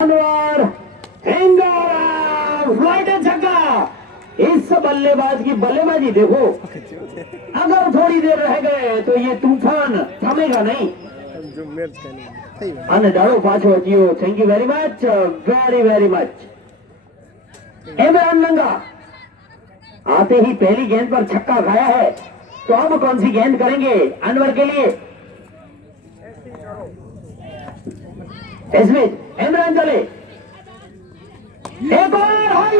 Anwar flight छक्का। इस बल्लेबाज की बल्लेबाजी देखो, अगर थोड़ी देर रह गए तो ये तूफान थमेगा नहीं। અને દાડો પાછો હટ્યો। Thank you very much, very very much. Imran Langa आते ही पहली गेंद पर छक्का खाया है, तो अब कौन सी गेंद करेंगे अनवर के लिए। इसमें इमरान चले, एक और हाई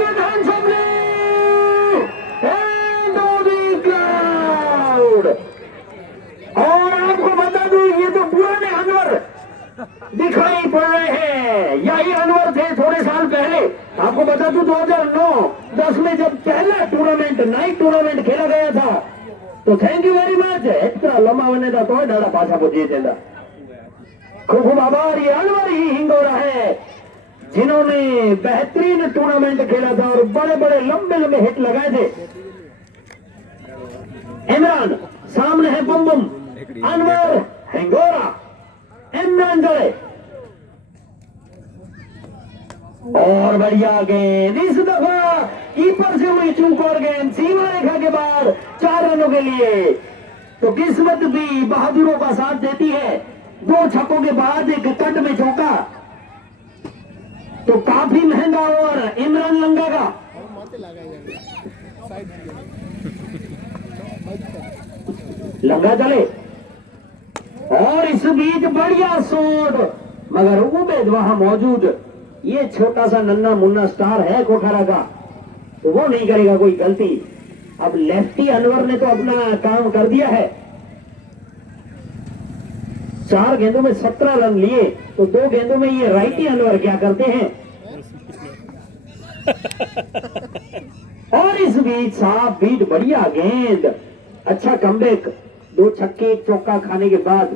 क्लाउड। और आपको बता दूं, ये तो पुराने अनवर दिखाई पड़ रहे हैं। यही अनवर थे थोड़े साल पहले। आपको बता दूं 2009-10 में जब पहला टूर्नामेंट नाइट टूर्नामेंट खेला गया था, तो थैंक यू वेरी मच। इतना लंबा बने था तो डाड़ा पाछा पहुंचे देता। खूब खूब आभार। ये अनवर ही हिंगोरा है जिन्होंने बेहतरीन टूर्नामेंट खेला था और बड़े बड़े लंबे लंबे हिट लगाए थे। इमरान सामने है, बुम बुम। अनवर हिंगोरा, इमरान जड़े और बढ़िया गेंद। इस दफा कीपर से हुई चूक और गेंद सीमा रेखा के बाद 4 रनों के लिए। तो किस्मत भी बहादुरों का साथ देती है। 2 छक्कों के बाद एक कट में चौका, तो काफी महंगा ओवर इमरान लंगा का। लंगा चले और इस बीच बढ़िया शॉट, मगर उबैद वहां मौजूद। ये छोटा सा नन्ना मुन्ना स्टार है खोखरा का, तो वो नहीं करेगा कोई गलती। अब लेफ्टी अनवर ने तो अपना काम कर दिया है। 4 गेंदों में 17 रन लिए, तो 2 गेंदों में ये राइटी अनवर क्या करते हैं। और इस बीच साफ बीट, बढ़िया गेंद, अच्छा कमबैक। 2 छक्के 1 चौका खाने के बाद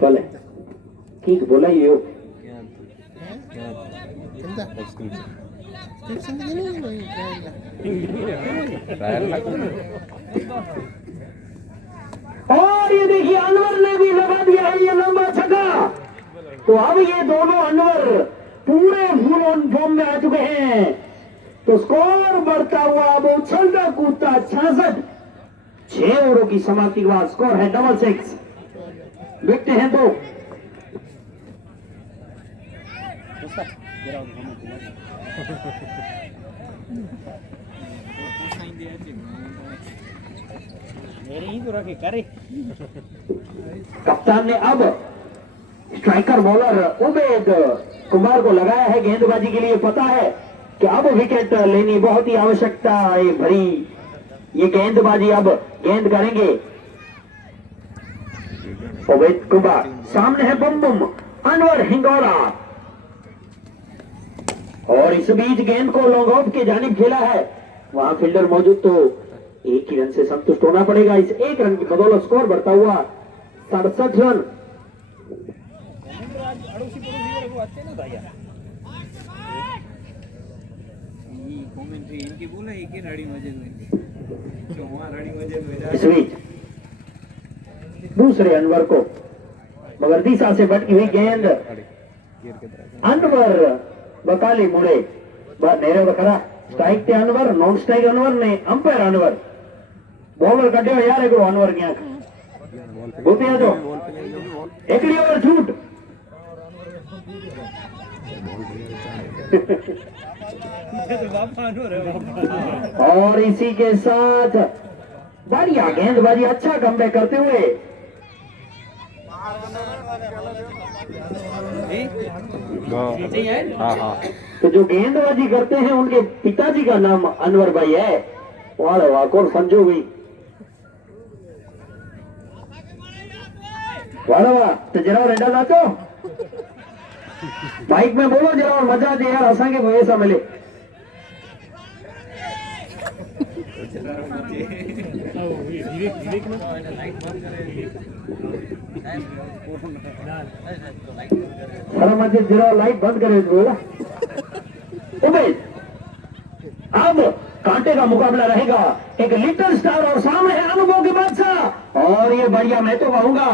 बोले ठीक बोला ये और ये देखिए अनवर ने भी लगा दिया है ये लंबा छक्का। तो अब ये दोनों अनवर पूरे फुल ऑन फॉर्म में आ चुके हैं। तो स्कोर बढ़ता हुआ अब उछलता कूदता 66। 6 ओवरों की समाप्ति के बाद स्कोर है 66। देखते हैं तो कप्तान ने अब स्ट्राइकर बॉलर उबैद कुमार को लगाया है गेंदबाजी के लिए। पता है कि अब विकेट लेनी बहुत ही आवश्यकता है भरी ये गेंदबाजी। अब गेंद करेंगे उबैद कुमार, सामने है बुम बुम अनवर हिंगोरा। और इस बीच गेंद को लॉन्ग ऑफ के जानिब खेला है, वहां फील्डर मौजूद, तो 1 ही रन से संतुष्ट होना पड़ेगा। इस 1 रन की बदौलत स्कोर बढ़ता हुआ 67 रन। इस बीच दूसरे अनवर को, मगर दिशा से भटकी हुई गेंद। अनवर बकाली मुड़े नेरे बखरा स्ट्राइक थे अनवर, नॉन स्ट्राइक अनवर ने अंपायर अनवर बॉलर कढ़ो यार एक अनवर क्या गोतिया जो एकड़ी ओवर छूट। और इसी के साथ बढ़िया गेंदबाजी, अच्छा कमबैक करते हुए तो जो गेंदबाजी करते हैं उनके पिताजी का नाम अनवर भाई है। वाह वाह, कौन समझो भाई, वाह वाह। तो जरा रेडा नाचो, बाइक में बोलो जरा और मजा दे यार, असा के वैसा मिले। लाइट बंद करे। उबेद, अब कांटे का मुकाबला रहेगा। एक लिटिल स्टार और सामने है अनुभव के बादशाह। और ये बढ़िया, मैं तो कहूंगा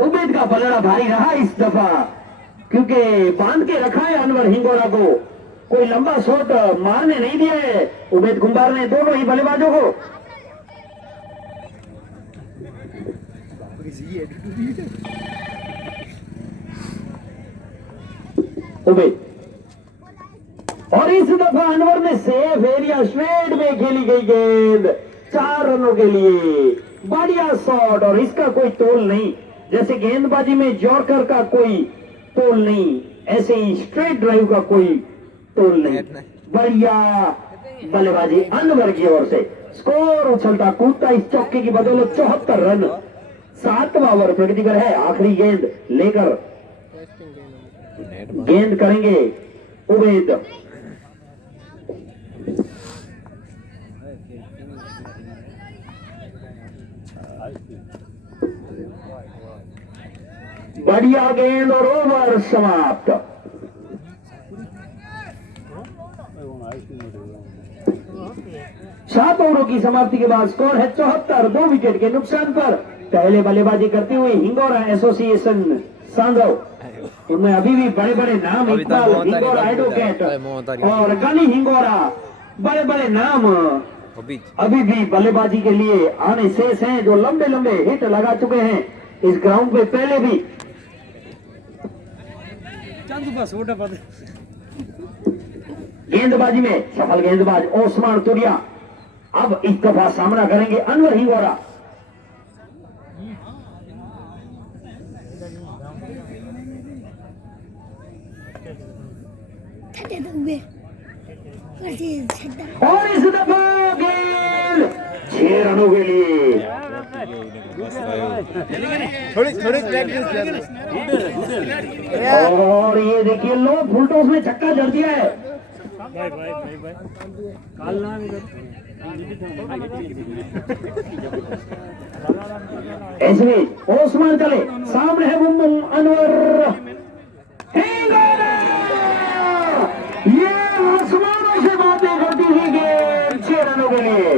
उबेद का पलड़ा भारी रहा इस दफा, क्योंकि बांध के रखा है अनवर हिंगोरा को। कोई लंबा शॉट मारने नहीं दिया है उबेद कुंभार ने दोनों ही बल्लेबाजों को। उबेद, और इस दफा अनवर ने सेफ एरिया स्ट्रेट में खेली गई गेंद 4 रनों के लिए। बढ़िया शॉट, और इसका कोई तोल नहीं। जैसे गेंदबाजी में जॉर्कर का कोई तोल नहीं, ऐसे ही स्ट्रेट ड्राइव का कोई तोल नहीं। बढ़िया बल्लेबाजी अनवर की ओर से। स्कोर उछलता कूदता इस चौके की बदौलत 74 रन। 7वां ओवर प्रगति पर है। आखिरी गेंद लेकर गेंद करेंगे उबेद। बढ़िया गेंद और ओवर समाप्त। सात ओवरों की समाप्ति के बाद स्कोर है 74, 2 विकेट के नुकसान पर। पहले बल्लेबाजी करते हुए हिंगोरा एसोसिएशन सांगव, उनमें अभी भी बड़े बड़े नाम, इकबाल हिंगोरा एडवोकेट और गनी हिंगोरा, बड़े बड़े नाम अभी भी बल्लेबाजी के लिए आने शेष हैं, जो लंबे लंबे हिट लगा चुके हैं इस ग्राउंड पे पहले भी। गेंदबाजी में सफल गेंदबाज ओस्मान तुरिया अब इस दफा सामना करेंगे अनवर हिंगोरा। और इस दफा गेंद 6 रनों के लिए। थोड़ी और ये देखिए लो फुलटॉस में छक्का जड़ दिया है। ऐसे ओस्मान चले, सामने है बुम अनवर हिंगोरा। ये आसमानों से बातें करती हुई गेंद 6 रनों के लिए।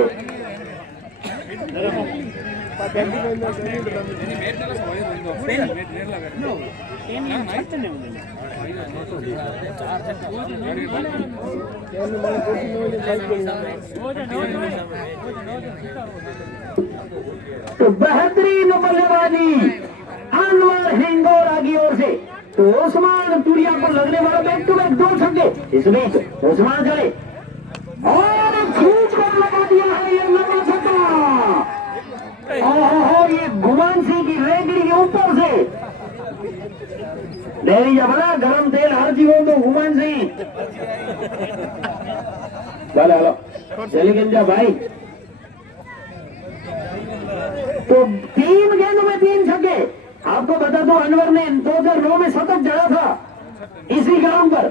तो बेहतरीन बल्लेबाजी अनवर हिंगोरा की ओर से। तो ओस्मान तुरिया को लगने वाला बैक टू बैक 2 छक्के। इस बीच ओस्मान चले और खींच कर लगा दिया है ये लंबा छक्का। ओहो, ये गुमान सिंह की रेगड़ी के ऊपर से डेरी जबरा गरम तेल हर जीवों तो गुमान सिंह। चलो हेलो चलिए जा भाई। तो 3 गेंदों में 3 छक्के। आपको बता दो अनवर ने 2009 में शतक जड़ा था इसी ग्राउंड पर।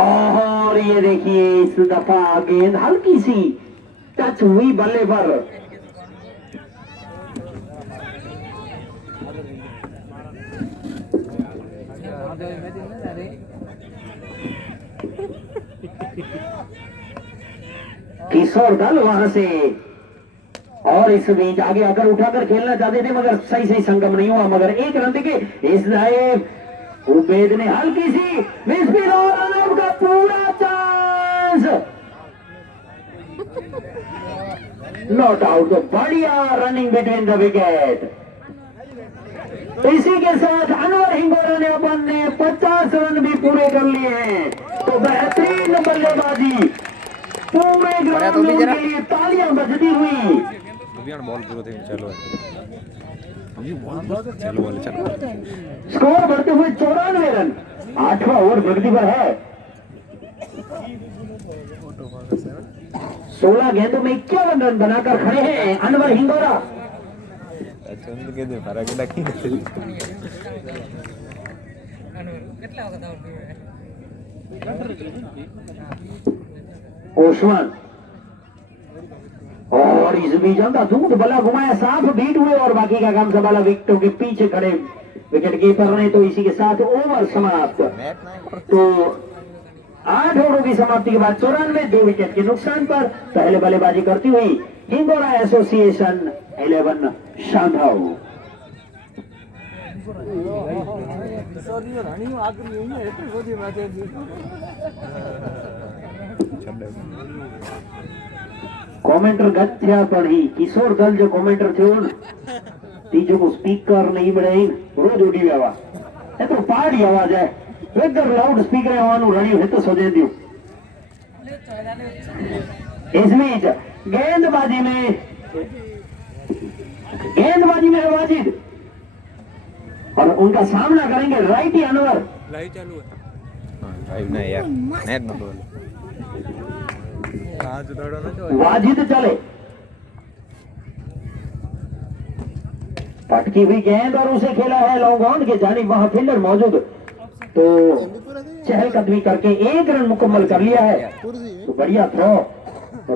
और ये देखिए इस दफा गेंद हल्की सी टच हुई बल्ले पर। किशोर दल वहां से, और इस बीच आगे आकर उठाकर खेलना चाहते थे मगर सही संगम नहीं हुआ। मगर 1 रन देके इस उबेद ने हल्की सी मिसफील्ड और रनआउट का पूरा चांस। Not out. तो बढ़िया रनिंग बिटवीन द विकेट। इसी के साथ अनवर हिंगोरा ने अपने 50 रन भी पूरे कर लिए हैं। तो बेहतरीन बल्लेबाजी, पूरे ग्राउंड में उनके लिए तालियां बजती हुई। बॉल पूरा थे। चलो चलो स्कोर बढ़ते हुए 94 रन। 8वां ओवर प्रगति पर है। 16 गेंदों में 51 रन बनाकर खड़े हैं अनवर हिंगोरा। ओस्मान और इस बीच दूध बला घुमाया, साफ बीट हुए और बाकी का काम संभाला विकेटों के पीछे खड़े विकेट कीपर ने तो इसी के साथ ओवर समाप्त। तो 8 ओवरों की समाप्ति के बाद 94 2 विकेट के नुकसान पर पहले बल्लेबाजी करती हुई हिंगोरा एसोसिएशन 11 शांघाऊ। કોમેન્ટર ગત થયા પણ ઈ કિશોર દલ જો કોમેન્ટર થયો ને ત્રીજો કો સ્પીકર નહીં બનાઈ રોજ ઉડી આવા એ તો પાડી આવાજ है एकदम लाउड स्पीकर આવવાનું રણ્યું હે તો સોજે દિયો। इस बीच गेंदबाजी में है वाजिद और उनका सामना करेंगे राइटी अनवर। लाइव चालू है लाइव नहीं यार नेट मत बोल आज दौड़ो ना जो वाजिद चले पटकी हुई गेंद और उसे खेला है लॉन्ग ऑन के जानिब वहां फील्डर मौजूद तो चहलकदमी करके 1 रन मुकम्मल कर लिया है। तो बढ़िया थ्रो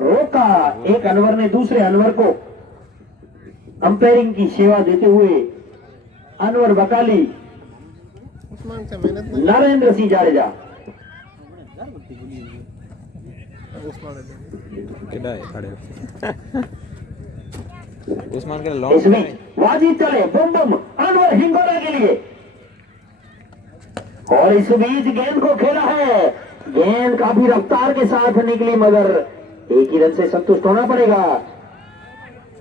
रोका एक अनवर ने दूसरे अनवर को अंपायरिंग की सेवा देते हुए अनवर बकाली नरेंद्र सिंह जाडेजा किधर है खड़े उस्मान के इस लॉन्ग बीच वाजिद चले बुम बुम अनवर हिंगोरा के लिए और इस बीच गेंद को खेला है। गेंद काफी रफ्तार के साथ निकली मगर एक ही रन से संतुष्ट होना पड़ेगा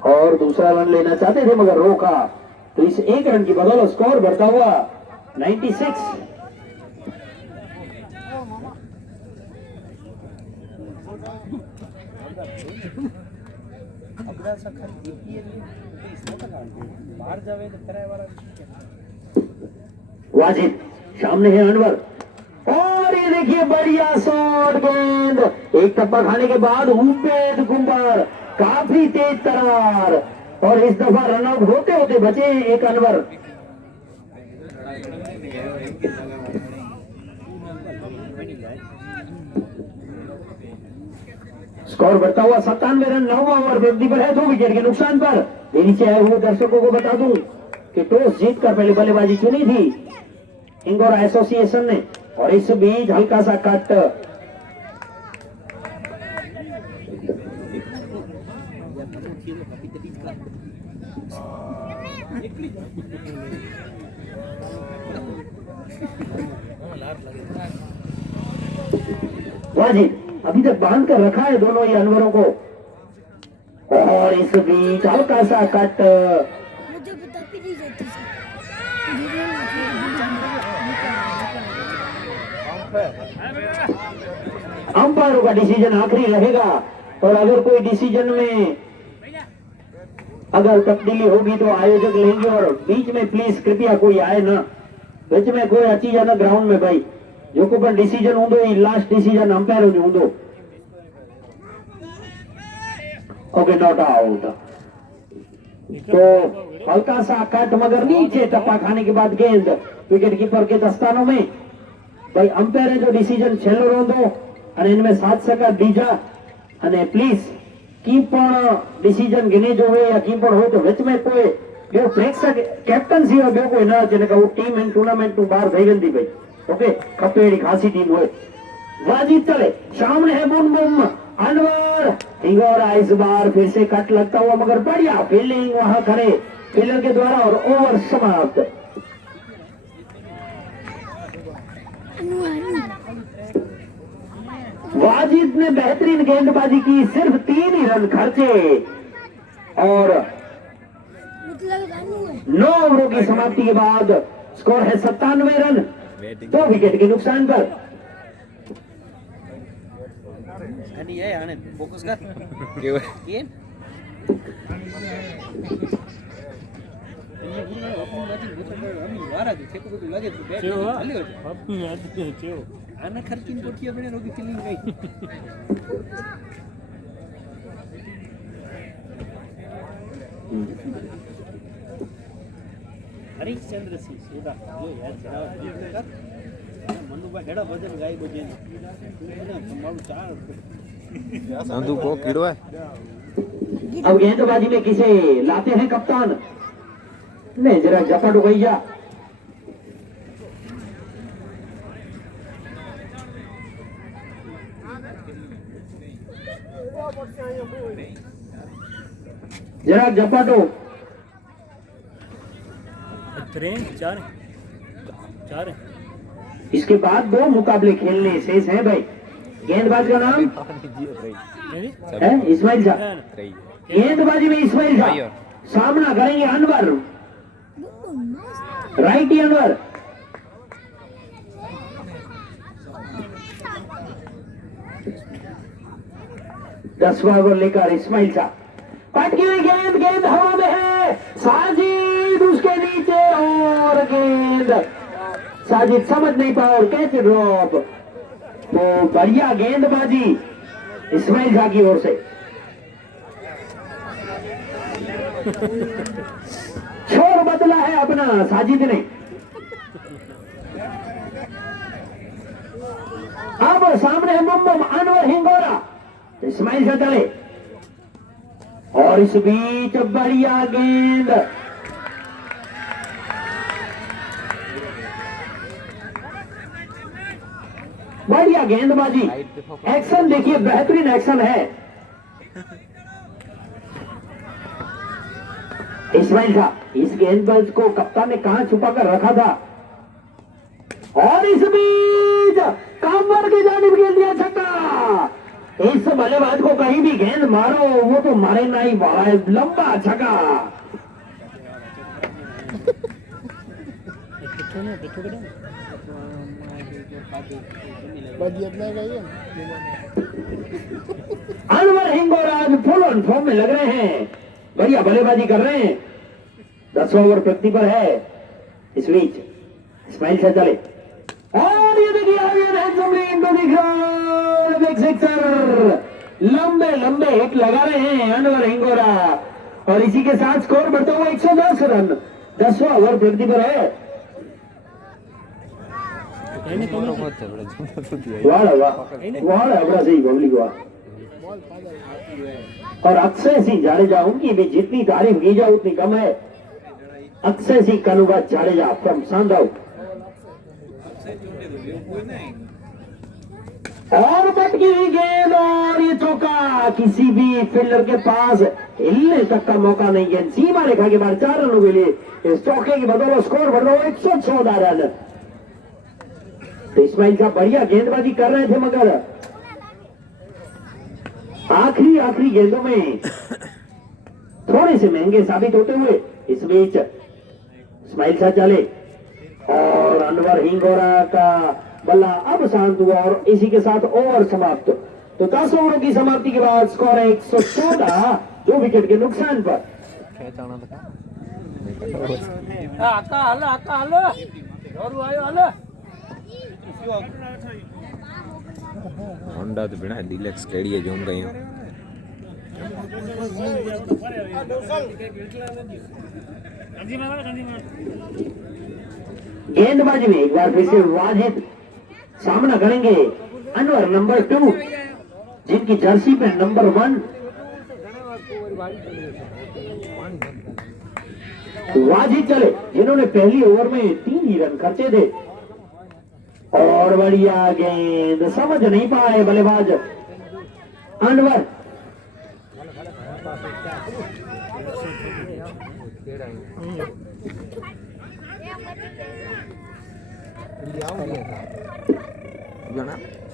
और दूसरा रन लेना चाहते थे मगर रोका। तो इस 1 रन की बदौलत स्कोर बढ़ता हुआ 96। वाजिद सामने है अनवर और ये देखिए बढ़िया शॉट गेंद एक टप्पा खाने के बाद उपेद कुंभार काफी तेज तरार और इस दफा रनआउट होते होते बचे एक अनवर। स्कोर बढ़ता हुआ 97 रन 9 ओवर प्रतिबल है 2 विकेट के नुकसान पर। नीचे आए हुए दर्शकों को बता दूं कि टॉस जीतकर पहले बल्लेबाजी चुनी थी हिंगोरा एसोसिएशन ने और इस बीच हल्का सा कट वाजिद अभी तक बांध कर रखा है दोनों ही अनवरों को और इस बीच हल्का सा कट अंपायरों का डिसीजन आखिरी रहेगा और अगर कोई डिसीजन में अगर तब्दीली होगी तो आयोजक लेंगे और बीच में प्लीज कृपया कोई आए ना बीच में कोई अची जाना ग्राउंड में भाई जो को पण डिसीजन हूंदो ही लास्ट डिसीजन अंपायर जो हूंदो। Okay not out. तो हल्का सा कट मगर नीचे टप्पा खाने के बाद गेंद विकेट कीपर के दस्तानों में भाई अंपायर जो डिसीजन छेल्लो रहंदो અને इनमें 7 सेकंड बीजा અને प्लीज की पण डिसीजन गिने जो हो या की पण हो तो वच में कोई जो प्रेक्षक कैप्टनसी हो कोई ना जेने कहू टीम इन टूर्नामेंट टू बाहर થઈ ગઈ भाई ओके कपेड़ी खासी टीम हो वाजिद चले सामने है बुम बुम अनवर हिंगोरा इस बार फिर से कट लगता हुआ मगर बढ़िया फील्डिंग वहां खड़े फील्डर के द्वारा और ओवर समाप्त। वाजिद ने बेहतरीन गेंदबाजी की सिर्फ 3 ही रन खर्चे और 9 ओवरों की समाप्ति के बाद स्कोर है 97 रन 2 विकेट के नुकसान पर। फोकस कर આના ખર્ચીને કોઠી આપણે રોગી ફિલિંગ ગઈ હરીશચંદ્ર સિંહ સોડા જો યાર જરા મનુભાઈ હેડા ભજન ગાય ભજન મારું 4 संधू को कीड़ो है अब गेंदबाजी में किसे लाते हैं कप्तान ने जरा झपट भैया जरा झपाटो। चार चार इसके बाद 2 मुकाबले खेलने शेष हैं भाई। गेंदबाज का नाम है इस्माइल शाह। गेंदबाजी में इस्माइल शाह सामना करेंगे अनवर, राइटी अनवर। दसवां ओवर लेकर इस्माइल शाह। पटकी हुई गेंद, गेंद हवा में है, साजिद उसके नीचे और गेंद साजिद समझ नहीं पाया और कैच ड्रॉप। तो बढ़िया गेंदबाजी इस्माइल शाह की ओर से। छोर बदला है अपना साजिद ने। अब सामने है मुम्बम अनवर हिंगोरा। इस्माइल शाह चले और इस बीच बढ़िया गेंद, बढ़िया गेंदबाजी। एक्शन देखिए, बेहतरीन एक्शन है। इस्माइल शाह इस गेंदबाज को कप्तान ने कहां छुपा कर रखा था और इस बीच कामवर की जानिब खेल दिया छक्का। इस बल्लेबाज को कहीं भी गेंद मारो वो तो मारे ना ही वाला है, लंबा छक्का। अनवर हिंगोरा आज फुल ऑन फॉर्म में लग रहे हैं, बढ़िया बल्लेबाजी कर रहे हैं। 10वां ओवर प्रगति पर है। इस बीच इस्माइल शाह चले और ये देखिए आगे जमीन तो दिख रहा सिक्सर। लंबे लंबे हिट लगा रहे हैं अनवर हिंगोरा और इसी के साथ स्कोर बढ़ता हुआ 110 रन। 10वां ओवर प्रगति पर है। वाह सही बबली को। और अक्षय सिंह जाडेजा, उनकी भी जितनी तारीफ की जाए उतनी कम है। अक्षय सिंह कनुबा जाडेजा फ्रॉम सांदाउ। और बटकी हुई गेंद और ये चौका, किसी भी फील्डर के पास हिलने तक का मौका नहीं है। सीमा रेखा के बाद 4 रनों के लिए इस चौके की बदौलत स्कोर बढ़ रहा है 114 रन। तो इस्माइल साहब बढ़िया गेंदबाजी कर रहे थे मगर आखिरी गेंदों में थोड़े से महंगे साबित होते हुए इस बीच इस्माइल शाह चले और अनवर हिंगोरा का बल्ला अब शांत हुआ और इसी के साथ ओवर समाप्त। तो 10 ओवरों की समाप्ति के बाद स्कोर है 114, 2 विकेट के नुकसान पर। होंडा तो बिना डिलक्स स्टेडियम जोन गई हूं। गेंदबाजी में एक बार फिर से वाजिद सामना करेंगे अनवर नंबर 2, जिनकी जर्सी पे नंबर 1 वाजिद चले, जिन्होंने पहली ओवर में 3 ही रन खर्चे थे। और बढ़िया गेंद, समझ नहीं पाए बल्लेबाज अनवर।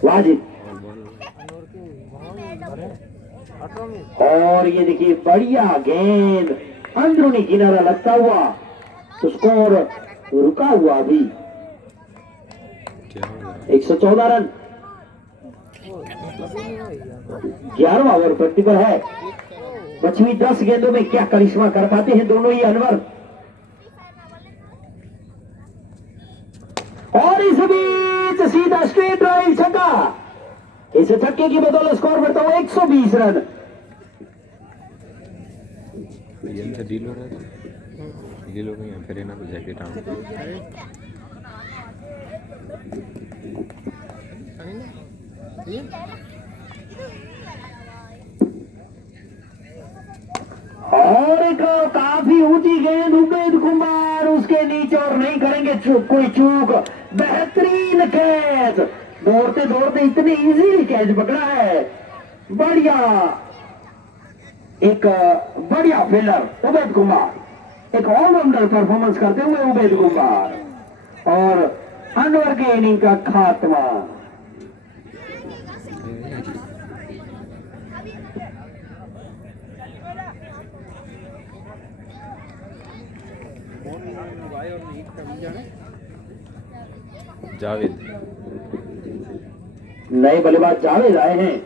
वाजिद और ये देखिए बढ़िया गेंद, अंदरूनी किनारा लगता हुआ, तो स्कोर रुका हुआ अभी 114 रन। 11वां ओवर प्रगति पर है। बची हुई 10 गेंदों में क्या करिश्मा कर पाते हैं दोनों ही अनवर। और इस बीच सीधा स्ट्रेट ड्राइव छक्का। इस छक्के की बदौलत स्कोर बढ़ता हुआ 120 रन। फिर ना तो जैकेट और एक काफी ऊंची गेंद, उबैद कुमार उसके नीचे और नहीं करेंगे कोई चूक। बेहतरीन कैच, दौड़ते दौड़ते इतने इजीली कैच पकड़ा है बढ़िया एक बढ़िया फील्डर उबैद कुमार, एक ऑलराउंडर परफॉर्मेंस करते हुए उबैद कुमार, और अनवर के इनिंग का खात्मा। जावेद नए बल्लेबाज जावेद आए हैं।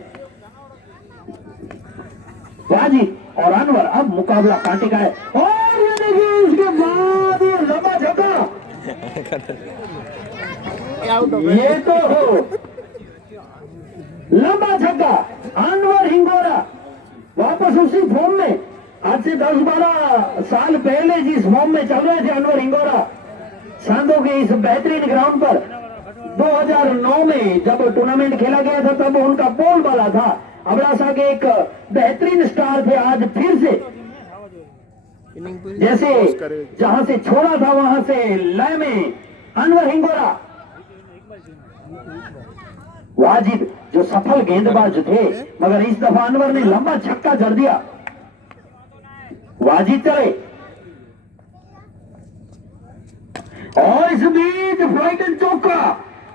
वाजिद और अनवर, अब मुकाबला कांटे का है, और ये देखिए उसके बाद ये लंबा झटका, ये तो लंबा छक्का। अनवर हिंगोरा वापस उसी फॉर्म में, आज से 10-12 साल पहले जिस फॉर्म में चल रहे थे अनवर हिंगोरा, सांदों के इस बेहतरीन ग्राउंड पर 2009 में जब टूर्नामेंट खेला गया था, तब उनका बोलबाला था। अबड़ासा के एक बेहतरीन स्टार थे। आज फिर से जैसे जहां से छोड़ा था वहां से लय में अनवर हिंगोरा। वाजिद जो सफल गेंदबाज थे, मगर इस दफा अनवर ने लंबा छक्का जड़ दिया। वाजिद चले, और इस बीच फ्लाइट एंड चौका,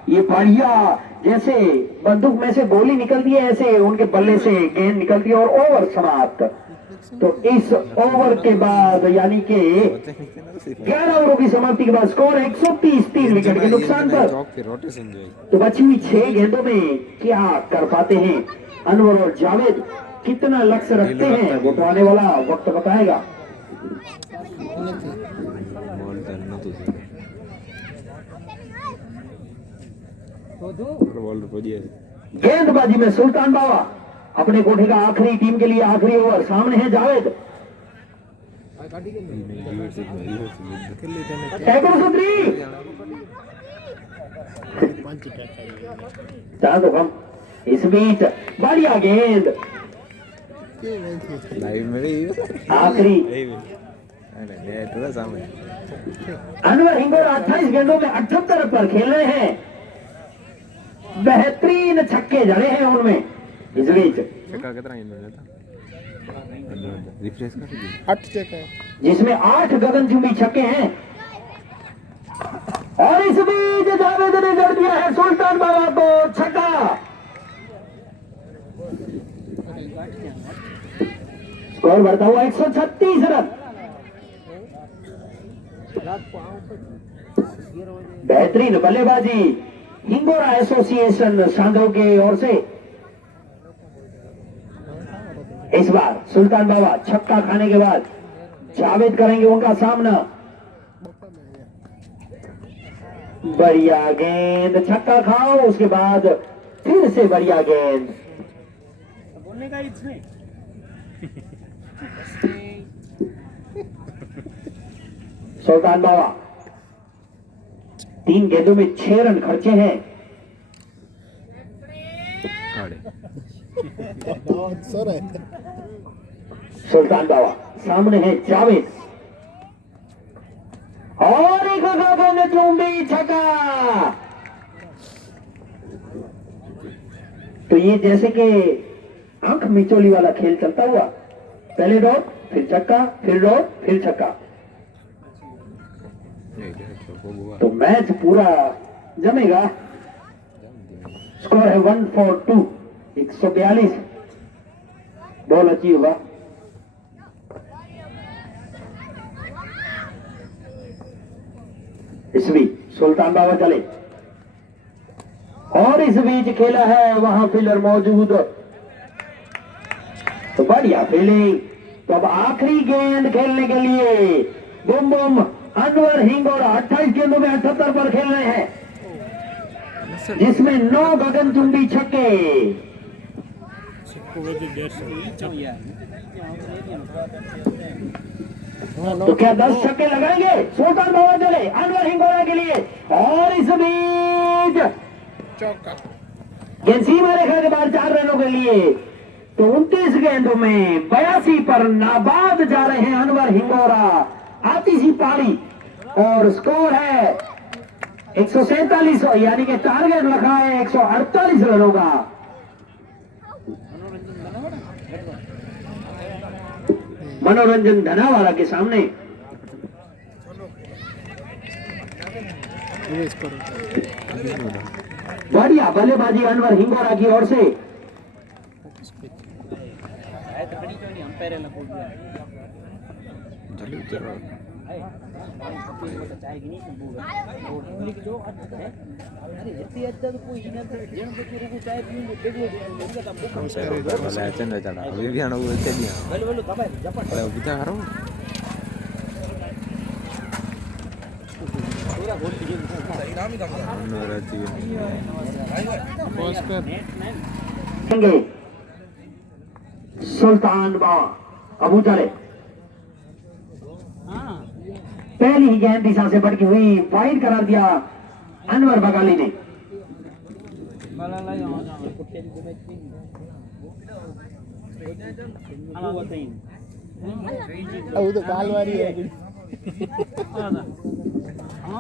ये बढ़िया जैसे बंदूक में से गोली निकलती है, ऐसे उनके बल्ले से गेंद निकलती है और ओवर समाप्त। तो इस ओवर के बाद यानी कि 11 ओवरों की समाप्ति के बाद स्कोर 130, 3 विकेट के नुकसान पर। तो बची हुई 6 गेंदों में क्या कर पाते हैं अनवर और जावेद, कितना लक्ष्य रखते हैं, वो तो आने वाला वक्त बताएगा। गेंदबाजी में सुल्तान बाबा अपने कोठे का आखिरी, टीम के लिए आखिरी ओवर। सामने है जावेद, टैगोर सूत्री, चार तो कम। इस बीच बढ़िया गेंद, आखिरी। अनवर हिंगोरा 28 गेंदों में 78 पर खेल रहे हैं, बेहतरीन छक्के जड़े हैं उनमें। इस बीच जिसमें 8 गगनचुंबी छक्के हैं, और इस बीच जावेद ने जड़ दिया है सुल्तान बाबा को छक्का। स्कोर बढ़ता हुआ 136 रन। बेहतरीन बल्लेबाजी हिंगोरा एसोसिएशन सांधो की ओर से। इस बार सुल्तान बाबा छक्का खाने के बाद जावेद करेंगे उनका सामना। बढ़िया गेंद, छक्का खाओ, उसके बाद फिर से बढ़िया गेंद। बोलने का इसमें सुल्तान बाबा 3 गेंदों में 6 रन खर्चे हैं। सुल्तान बाबा सामने है जावेद, और एक गगनचुंबी छक्का। तो ये जैसे कि आंख मिचोली वाला खेल चलता हुआ, पहले डॉट फिर छक्का, फिर डॉट फिर छक्का, तो मैच पूरा जमेगा। स्कोर है 142, 142। बॉल अच्छी होगा। इस बीच सुल्तान बाबा चले, और इस बीच खेला है वहां फील्डर मौजूद, तो बढ़िया फील्डिंग। तो अब आखिरी गेंद खेलने के लिए बुम बुम अनवर हिंगोरा 28 गेंदों में 78 पर खेल रहे हैं, जिसमें 9 गगनचुंबी छक्के। तो क्या 10 छक्के लगाएंगे? सुल्तान बाबा चले अनवर हिंगोरा के लिए, और इस बीच गेंद सीमा रेखा के बाद 4 रनों के लिए। तो 29 गेंदों में 82 पर नाबाद जा रहे हैं अनवर हिंगोरा। आती सी पारी, और स्कोर है 147, यानी कि टारगेट रखा है 148 रनों का। मनोरंजन धनावाला के सामने बढ़िया बल्लेबाजी अनवर हिंगोरा की ओर से। चंद्र चढ़ा अभी भी आना वो बुझा हारो सुल्तान बाबा अबू चले पहली ही गेंद दिशा से भटकी हुई वाइड करार दिया अनवर बगाली ने।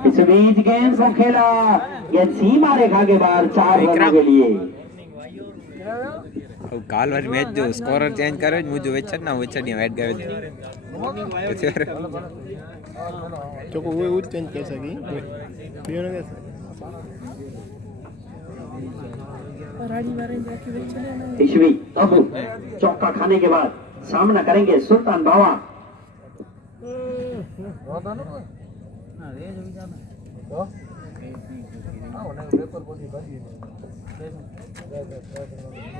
इस बीच गेंद को खेला, गेंद सीमा रेखा के बाहर 4 रनों के लिए। काल वाली मैच जो स्कोरर चेंज करे मुझे वेचन ना वेचन नहीं वेट गए तो वो चेंज कर सकी पियोने कैसे ईश्वी अब चौका खाने के बाद सामना करेंगे सुल्तान बाबा।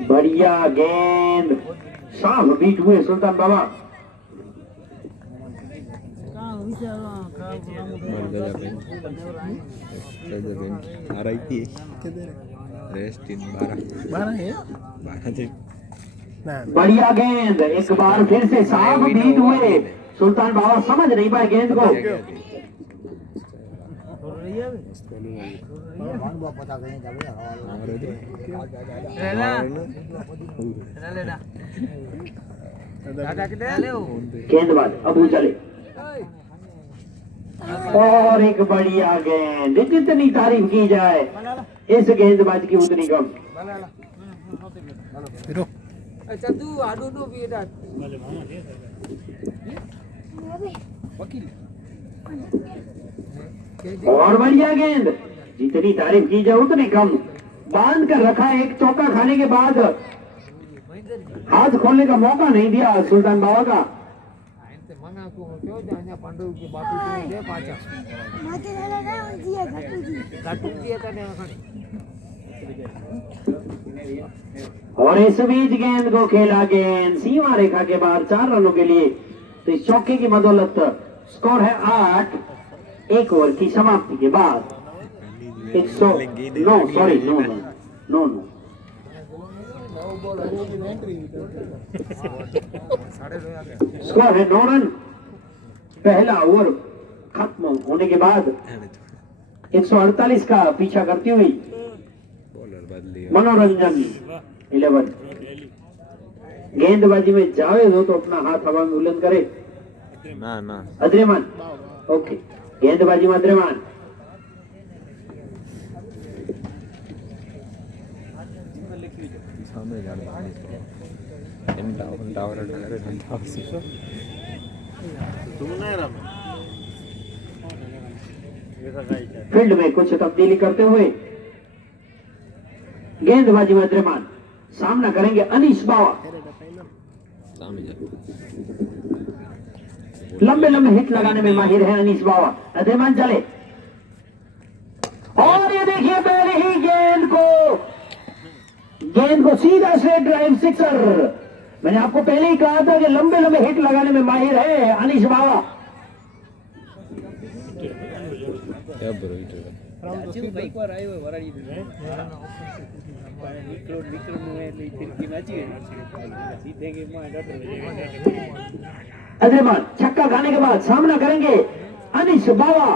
बढ़िया गेंद साफ बीट हुए सुल्तान बाबा। बढ़िया गेंद एक बार फिर से साफ बीट हुए सुल्तान बाबा समझ नहीं पाए गेंद को। गेंदबाज अबू चले और एक बढ़िया गेंद, जितनी तारीफ की जाए इस गेंदबाज की उतनी कम। और बढ़िया गेंद, जितनी तारीफ की जाए उतनी कम। बांध कर रखा, एक चौका खाने के बाद हाथ खोलने का मौका नहीं दिया सुल्तान बाबा का। और इस बीच गेंद को खेला, गेंद सीमा रेखा के बाहर 4 रनों के लिए। तो इस चौके की बदौलत स्कोर है 8। 1 ओवर की समाप्ति के बाद 109 सॉरी नो स्कोर है 9 रन। पहला ओवर खत्म होने के बाद 148 का पीछा करती हुई मनोरंजन 11 गेंदबाजी में जावेद हो तो अपना हाथ हवा में बुलंद करे। ना अद्रेमान ओके, गेंदबाजी में अद्रेमान फील्ड में कुछ तब्दीली करते हुए गेंदबाजी में अद्रेमान सामना करेंगे अनीश बावा। लंबे लंबे हिट लगाने में माहिर है अनीश बावा। अद्रेमान चले और ये देखिए पहले ही गेंद को सीधा स्ट्रेट ड्राइव सिक्सर। मैंने आपको पहले ही कहा था कि लंबे लंबे हिट लगाने में माहिर है अनीश बावा। अद्रेमान छक्का खाने के बाद सामना करेंगे अनीश बावा।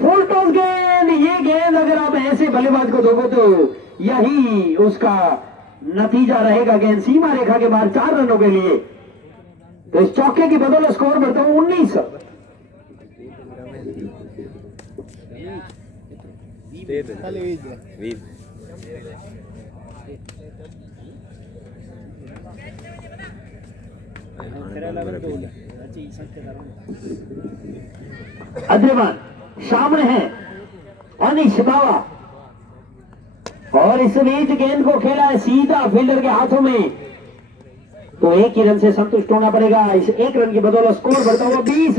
फुल टॉस गेंद, ये गेंद अगर आप ऐसे बल्लेबाज को दोगे तो यही उसका नतीजा रहेगा। गेंद सीमा रेखा के बाहर 4 रनों के लिए। तो इस चौके की बदौलत स्कोर बढ़ता हूं 19। अद्रिमान सामने है अनिश बावा, और इस बीच गेंद को खेला है सीधा फील्डर के हाथों में, तो एक ही रन से संतुष्ट होना पड़ेगा। इस एक रन की बदौलत स्कोर बढ़ता हुआ 20,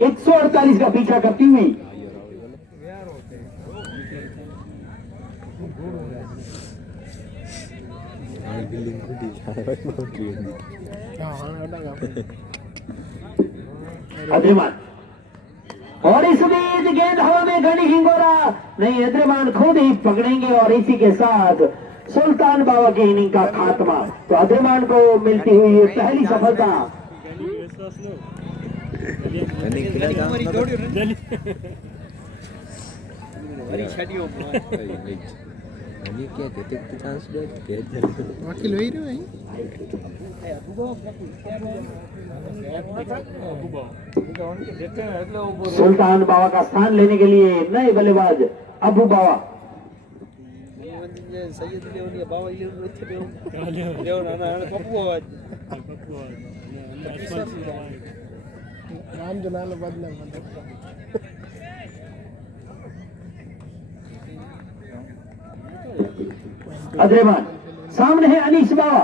148 का पीछा करती हुई। अद्रिमान, और इस बीच गेंद हवा में घनी हिंगोरा नहीं, अद्रिमान खुद ही पकड़ेंगे और इसी के साथ सुल्तान बाबा की इनिंग का खात्मा। तो अद्रिमान को मिलती हुई ये पहली सफलता। वकील वही रहे हैं। सुल्तान बाबा का स्थान लेने के लिए नए बल्लेबाज अबू बाबा। राम जनाल बदला अद्रिमान सामने है अनीश बाबा,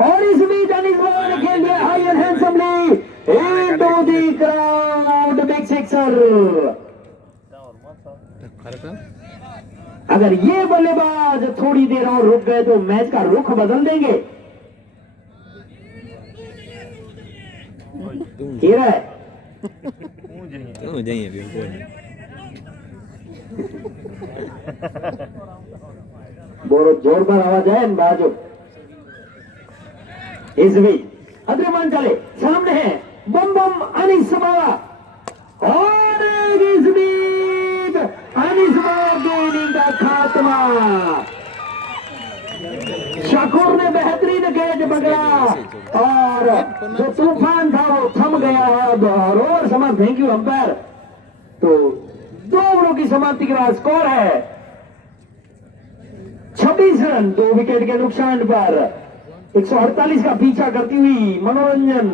और इस बीच अनीश बाबा ने खेल दिया high and handsomely into the ground, big sixer. अगर ये बल्लेबाज थोड़ी देर और रुक गए तो मैच का रुख बदल देंगे। हीरा है बहुत जोरदार आवाज है बाजू। इस बीच अद्रिमान चले, सामने है बम बम अनीस बाबा, और इस बीच अनीस बाबा की इनिंग का खात्मा। शकूर ने बेहतरीन कैच पकड़ा और जो तूफान था वो थम गया है। अब और ओवर समाप्त। Thank you umpire. तो 2 ओवरों की समाप्ति के बाद स्कोर है 26 रन, 2 विकेट के नुकसान पर 148 का पीछा करती हुई मनोरंजन।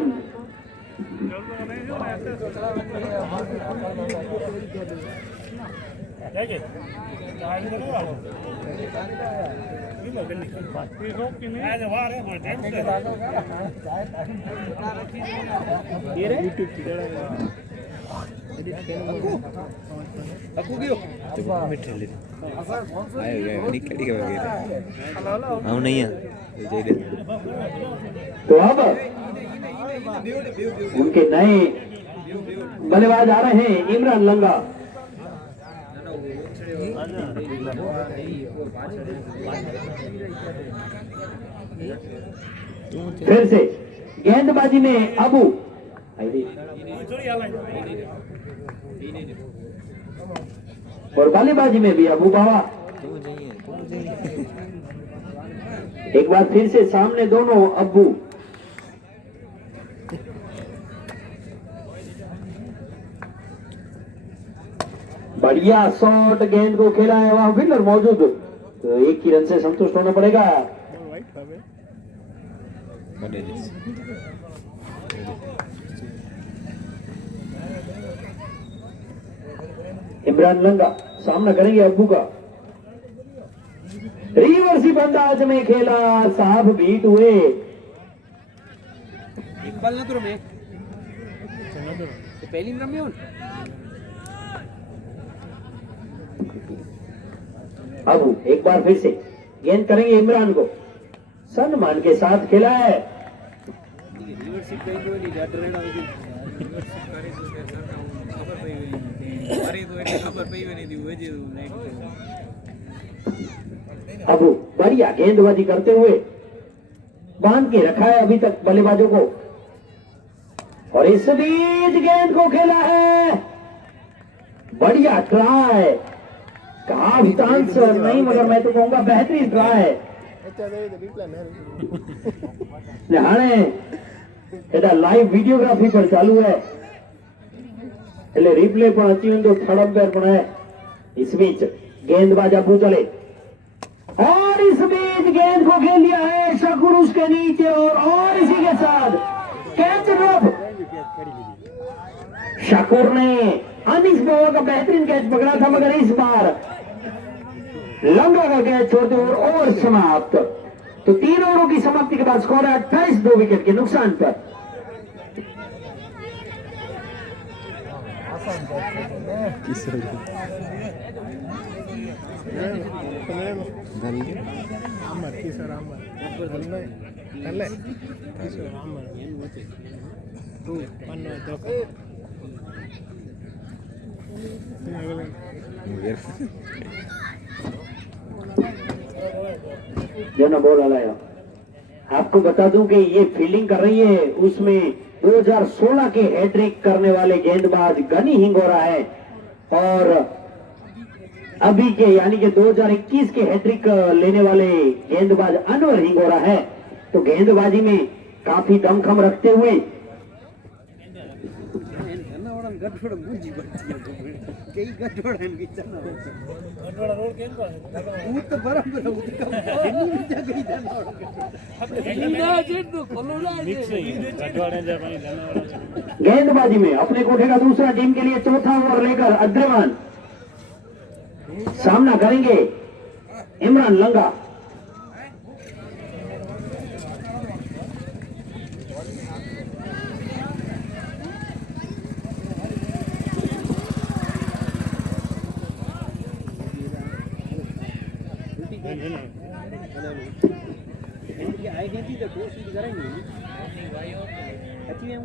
तो अब उनके नए बल्लेबाज आ रहे हैं इमरान लंगा। फिर से गेंदबाजी में अबू, और बल्लेबाजी में भी अबू बाबा। एक बार फिर से सामने दोनों अबू। बढ़िया शॉट, गेंद को खेला है, वहां फील्डर मौजूद, तो एक ही रन से संतुष्ट होना पड़ेगा। इमरान लंगा सामना करेंगे अब्बू का। रिवर्सिव अंदाज में खेला, साहब बीट हुए। पहली रमी अब एक बार फिर से गेंद करेंगे इमरान को, सम्मान के साथ खेला है। अब बढ़िया गेंदबाजी करते हुए बांध के रखा है अभी तक बल्लेबाजों को, और इस बीच गेंद को खेला है। बढ़िया ट्राई, काफ चांस नहीं, मगर मैं तो कहूंगा बेहतरीन ट्राई। हाणे एडा लाइव वीडियोग्राफी पर चालू है, એટલે રિપ્લે પણ અચી તો થર્ડ અમ્પાયર પણ है। इस बीच गेंदबाज अबू चले और इस बीच गेंद को खेल दिया है शकूर उसके नीचे और इसी के साथ कैच ड्रॉप। शकूर ने अनिस बाबा का बेहतरीन कैच पकड़ा था मगर इस बार लंगा का कैच छोड़ते हुए ओवर समाप्त। तो 3 ओवरों की समाप्ति के बाद स्कोर है 28, 2 विकेट के नुकसान पर। जो न बोल रहा है आपको बता दूं कि ये फील्डिंग कर रही है उसमें 2016 के हैट्रिक करने वाले गेंदबाज गनी हिंगोरा है और अभी के यानी कि 2021 के हैट्रिक लेने वाले गेंदबाज अनवर हिंगोरा है। तो गेंदबाजी में काफी दमखम रखते हुए गेंदबाजी में अपने कोठे का दूसरा टीम के लिए चौथा ओवर लेकर अद्रिमान सामना करेंगे इमरान लंगा।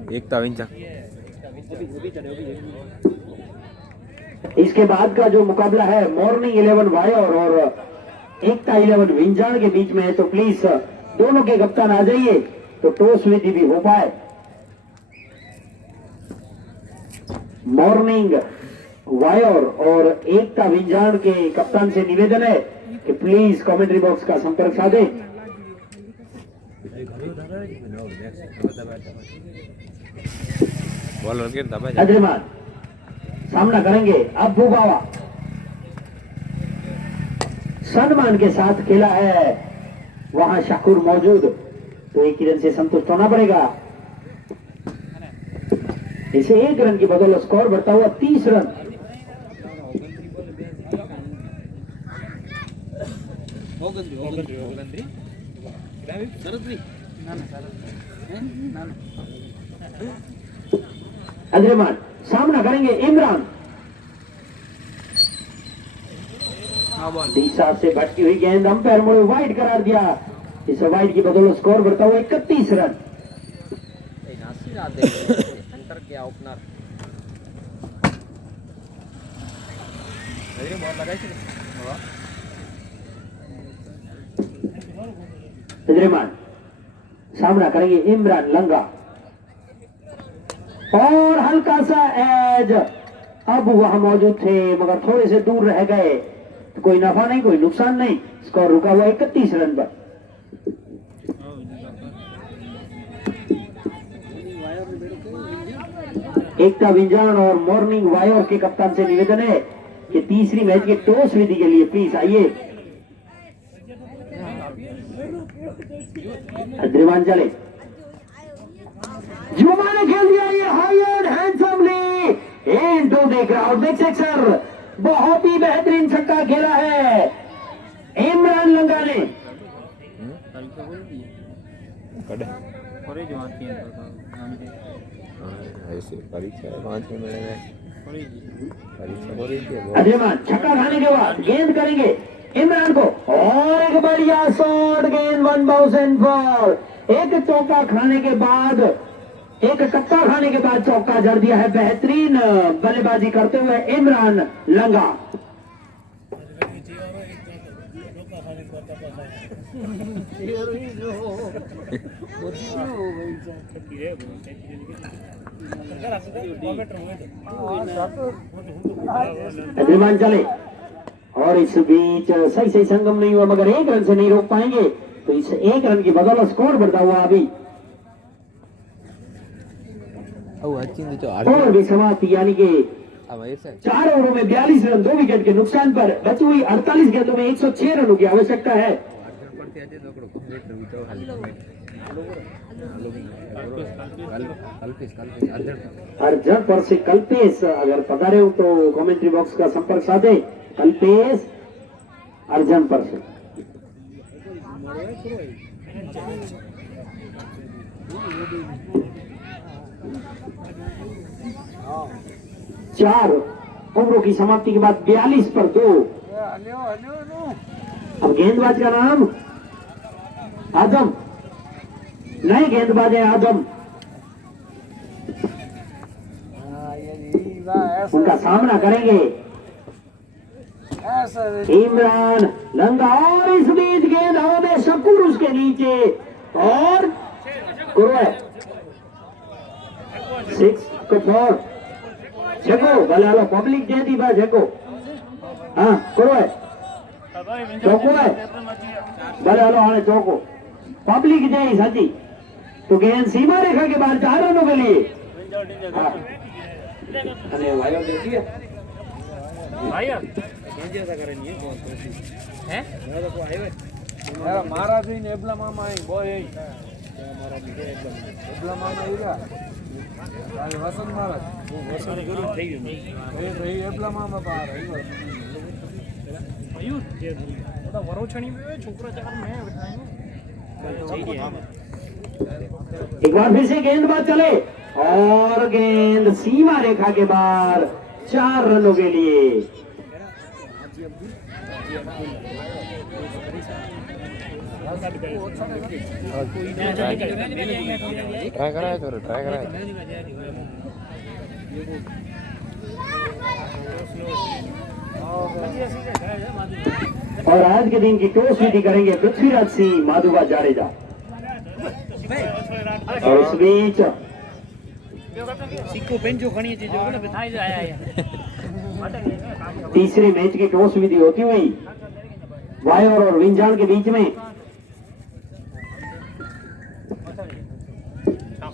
एकता विंचा इसके बाद का जो मुकाबला है मॉर्निंग 11 वायर और एकता 11 विंजान के बीच में है। तो प्लीज दोनों के कप्तान आ जाइए तो टॉस विधि भी हो पाए। मॉर्निंग वायर और एकता विंजान के कप्तान से निवेदन है कि प्लीज कमेंट्री बॉक्स का संपर्क साधे। अद्रिमान सामना करेंगे अब्बू बाबा। सम्मान के साथ खेला है वहां शकूर मौजूद तो 1 रन से संतुष्ट होना पड़ेगा। इसे 1 रन की बदौलत स्कोर बढ़ता हुआ 30 रन। अद्रिमान सामना करेंगे इमरान। दिशा से भटकी हुई गेंद अंपायर मोड़े वाइड करार दिया। इस वाइड की बदौलत स्कोर बढ़ता हुआ 31 रन। अद्रिमान सामना करेंगे इमरान लंगा और हल्का सा एज अब वहां मौजूद थे मगर थोड़े से दूर रह गए। तो कोई नफा नहीं कोई नुकसान नहीं, स्कोर रुका हुआ 31 रन पर। एकता विंजान और मॉर्निंग वायर के कप्तान से निवेदन है कि तीसरी मैच के टॉस विधि के लिए प्लीज आइए। अद्रिमान चले, जुमा ने खेल दिया ये high and handsomely into the crowd. Big sixer, बहुत ही बेहतरीन छक्का खेला है इमरान लंगा ने। अद्रिमान छक्का खाने के बाद गेंद करेंगे इमरान को और एक बढ़िया शॉट, गेंद 1 बाउंस एंड फॉल। एक चौका खाने के बाद, एक कप्ता खाने के बाद चौका जड़ दिया है बेहतरीन बल्लेबाजी करते हुए इमरान लंगा। अद्रिमान चले और इस बीच सही संगम नहीं हुआ मगर 1 रन से नहीं रोक पाएंगे। तो इस 1 रन की बदौलत स्कोर बढ़ता हुआ अभी और भी समाप्ति यानी कि अब ऐसा 4 ओवरों में 42 रन 2 विकेट के नुकसान पर बची हुई 48 गेंदों में 106 रनों की आवश्यकता है। अर्जन पर से कल्पेश अगर पधारे हो तो कमेंट्री बॉक्स का संपर्क साधे। कल्पेश अर्जन पर से चार ओवरों की समाप्ति के बाद 42 पर 2। अब गेंदबाज का नाम आदम, नए गेंदबाज है आदम। उनका सामना करेंगे इमरान लंगा और इस बीच गेंद हवा में शकूर उसके नीचे और 6 को 4 झको भले हालो पब्लिक दे दी बा झको हाँ करो है चौको है भले हालो हाणे चौको पब्लिक दे सची तो गेंद सीमा रेखा के बाहर 4 रनों के लिए। हाँ अरे भाइयों देखिए भाइयों કેજે તા કરે ની કોણ હે મારો કો આવ્યો યાર મારા થી ને એબલા મામા આઈ બોય મારા થી એબલા મામા આવ્યા કાલે વસંત મહારાજ વસંત ગુરુ થઈ ગયું એ ભાઈ એબલા મામા બહાર આવ્યો આયુ જે ઓડા વરોછણી મે છોકરા ચાર મે एक बार फिर से गेंदबाज चले और गेंद सीमा रेखा के बाहर 4 रनों के लिए। ट्राई कराया छोरे ट्राई कराया। और आज के दिन की टॉस विधि करेंगे पृथ्वीराज सिंह माधुबा जाडेजा। और इस बीच સિક્કો પેન્જો ઘણી ચીજો બોલે બતાઈ આયા तीसरे मैच की टॉस विधि होती हुई वायर और विंजान के बीच में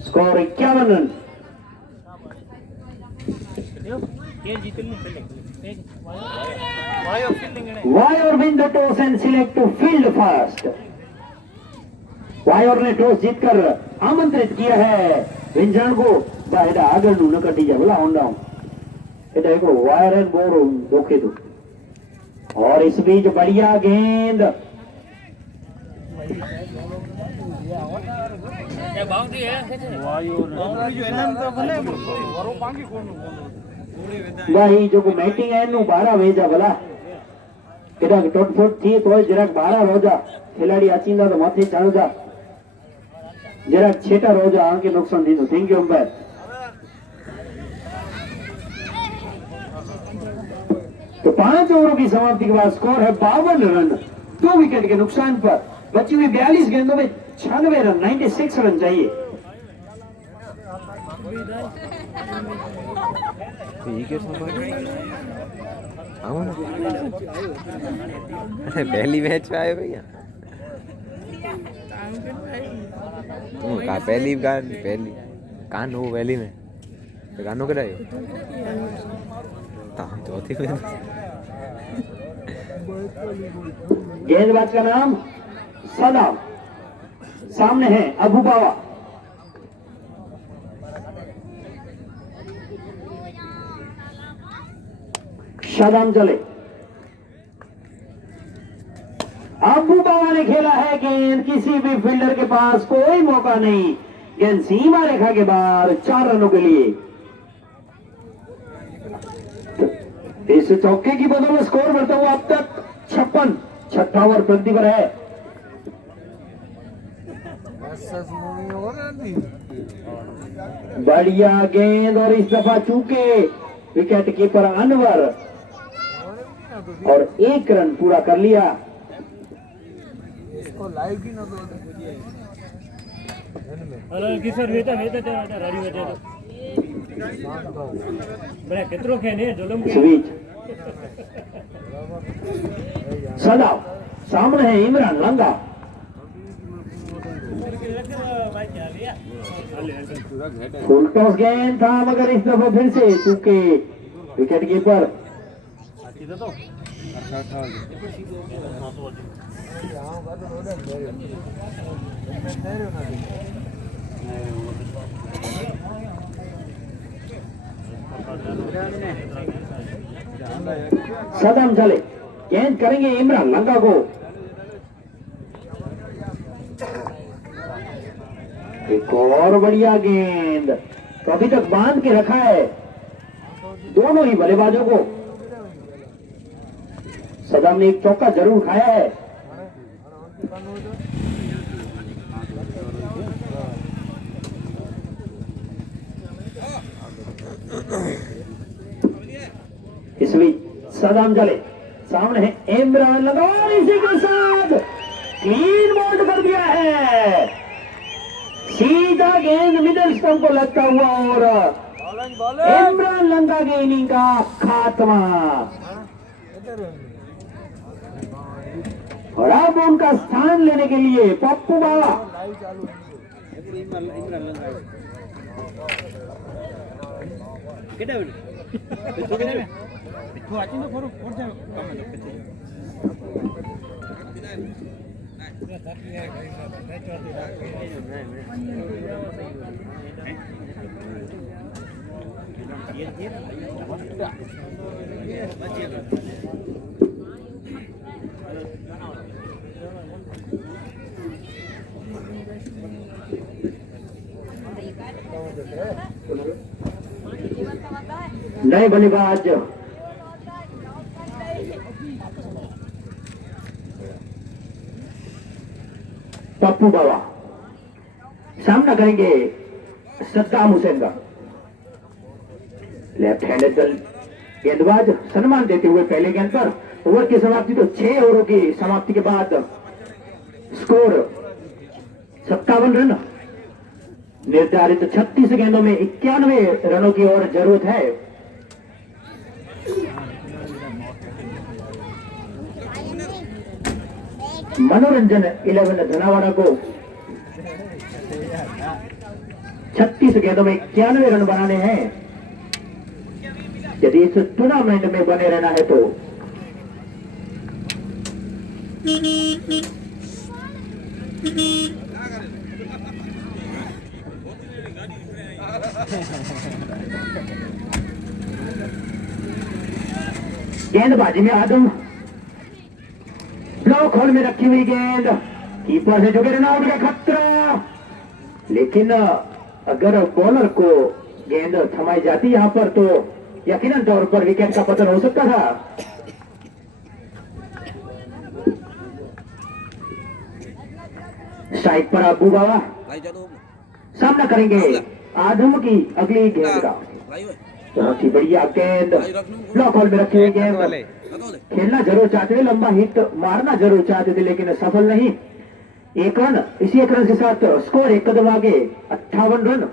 स्कोर 51 रन। ये जीतलू पहले Wire win the toss and select to field first. Wire ने टॉस जीतकर आमंत्रित किया है विंजान को बाहर आगे न कटी जाए बोला ऑन डाउन एक वायर एंड बोर रोके दो। और इस बीच बढ़िया गेंद बाउंड्री है भाई जो मैटिंग है नु 12 वेजा भला केड़ा टोटफोट थी तो जरा 12 रोजा खिलाड़ी आचींदा तो माथे चालू जा जरा छेटा रोजा आके नुकसान दी। Thank you umpire. तो 5 ओवरों की समाप्ति के बाद स्कोर है 52 रन 2 विकेट के नुकसान पर। बची हुई 42 गेंदों में 96 रन 96 रन चाहिए। अरे पहली मैच में आए भैया का पहली कान हो पहली में तो कानो करायो चौथी में गेंदबाज का नाम सदाम, सामने है अबू बावा। सदाम चले अबू बावा ने खेला है गेंद किसी भी फील्डर के पास कोई मौका नहीं। गेंद सीमा रेखा के बाहर 4 रनों के लिए। इस चौके की बदौलत स्कोर बढ़ता हुआ अब तक 56 छठा ओवर प्रगति पर है। बढ़िया गेंद और इस दफा चूके विकेट कीपर अनवर और 1 रन पूरा कर लिया। इसको लाइव की ना दो हेलो किशोर वेता राडी वजे बड़ा कितरो खेने जुलम के बीच सदा सामने है इमरान लंगा। फुल टॉस गेंद था मगर इस दफा फिर से चूके विकेट कीपर सदम चले, गेंद करेंगे इमरान लंका को। एक और बढ़िया गेंद, तो अभी तक बांध के रखा है दोनों ही बल्लेबाजों को। सदम ने एक चौका जरूर खाया है। इसलिए सदम चले, सामने है इमरान लगा, इसी के साथ क्लीन बॉल कर दिया है। सीधा गेंद मिडिल स्टंप को लगता हुआ और इमरान लंका की इनिंग का खात्मा। और अब उनका स्थान लेने के लिए पप्पू बाबा नए बल्लेबाज पप्पू बाबा सामना करेंगे सद्दाम हुसैन का। लेफ्ट हैंडेड गेंदबाज सम्मान देते हुए पहले गेंद पर ओवर की समाप्ति, तो 6 ओवरों की समाप्ति के बाद स्कोर 57 रन। निर्धारित 36 गेंदों में 91 रनों की और जरूरत है। मनोरंजन 11 धनावाड़ा को 36 गेंदों में 91 रन बनाने हैं यदि इस टूर्नामेंट में बने रहना है तो। गेंदबाजी में आदम, ब्लॉक होल में रखी हुई गेंद, कीपर से जो रन आउट का खतरा, लेकिन अगर बॉलर को गेंद थमाई जाती यहां पर तो यकीनन तौर पर विकेट का पतन हो सकता था। स्ट्राइक पर अब्बू बाबा सामना करेंगे आदम की अगली गेंद का। बहुत ही बढ़िया गेंद, ब्लॉक होल में रखी हुई गेंद, खेलना जरूर चाहते थे, लंबा हिट मारना जरूर चाहते थे लेकिन सफल नहीं। 1 रन, इसी 1 रन के साथ स्कोर 1 कदम आगे 58 रन।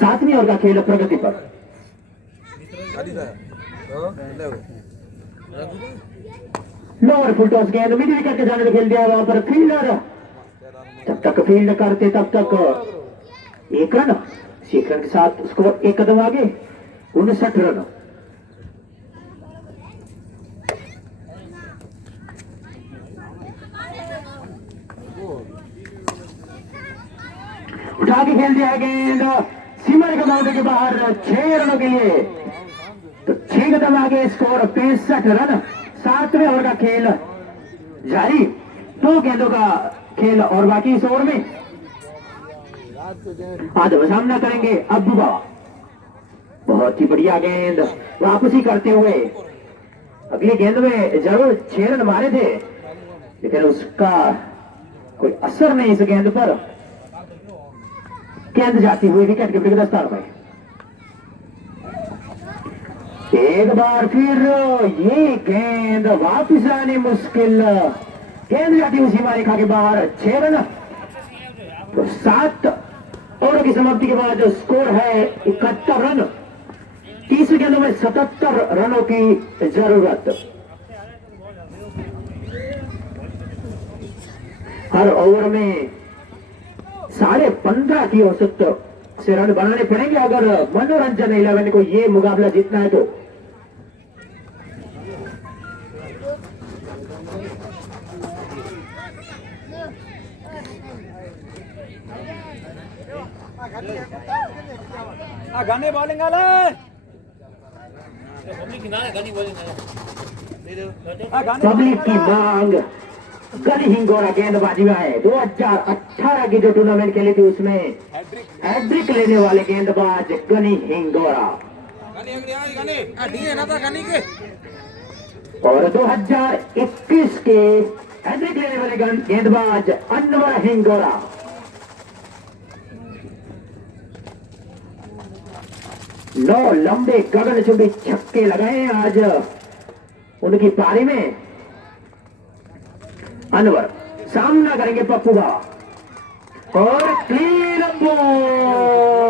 7वीं ओवर का खेल प्रगति पर। लोअर फुल टॉस गेंद मिड विकेट के जाने खेल दिया, वहां पर फील्डर जब तक फील्ड करते तब तक 1 रन। 1 रन के साथ स्कोर 1 कदम आगे 59 रन। उठा के खेल दिया गेंद, सीमा के बाउंड्री के बाहर 6 रनों के लिए, तो 6 कदम आगे स्कोर 65 रन। 7वें ओवर का खेल जारी, 2 गेंदों का खेल और बाकी इस ओवर में। आज सामना करेंगे अब्बू बाबा। बहुत ही बढ़िया गेंद, वापसी करते हुए अगली गेंद में जरूर 6 रन मारे थे लेकिन उसका कोई असर नहीं इस गेंद पर। गेंद जाती हुई विकेट के विकेट स्थान में। एक बार फिर ये गेंद वापिस आने मुश्किल, गेंद जाती हुई सीमा रेखा के बाहर 6 रन। तो 7 ओवर की समाप्ति के बाद स्कोर है 71 रन। 30 गेंदों में 77 रनों की जरूरत। हर ओवर में 15.5 की औसत से रन बनाने पड़ेंगे अगर मनोरंजन 11 को ये मुकाबला जीतना है तो। गाने बॉलिंग आले पब्लिक की मांग गली हिंगोरा गेंदबाजी में है। 2018 की जो टूर्नामेंट खेली थी उसमें हैट्रिक लेने वाले गेंदबाज गनी हिंगोरा, और 2021 के हैट्रिक लेने वाले गेंदबाज अनवर हिंगोरा। नौ लंबे गगनचुंबी छक्के लगाए आज उनकी पारी में। अनवर सामना करेंगे पप्पू का, और क्लीन बोल्ड।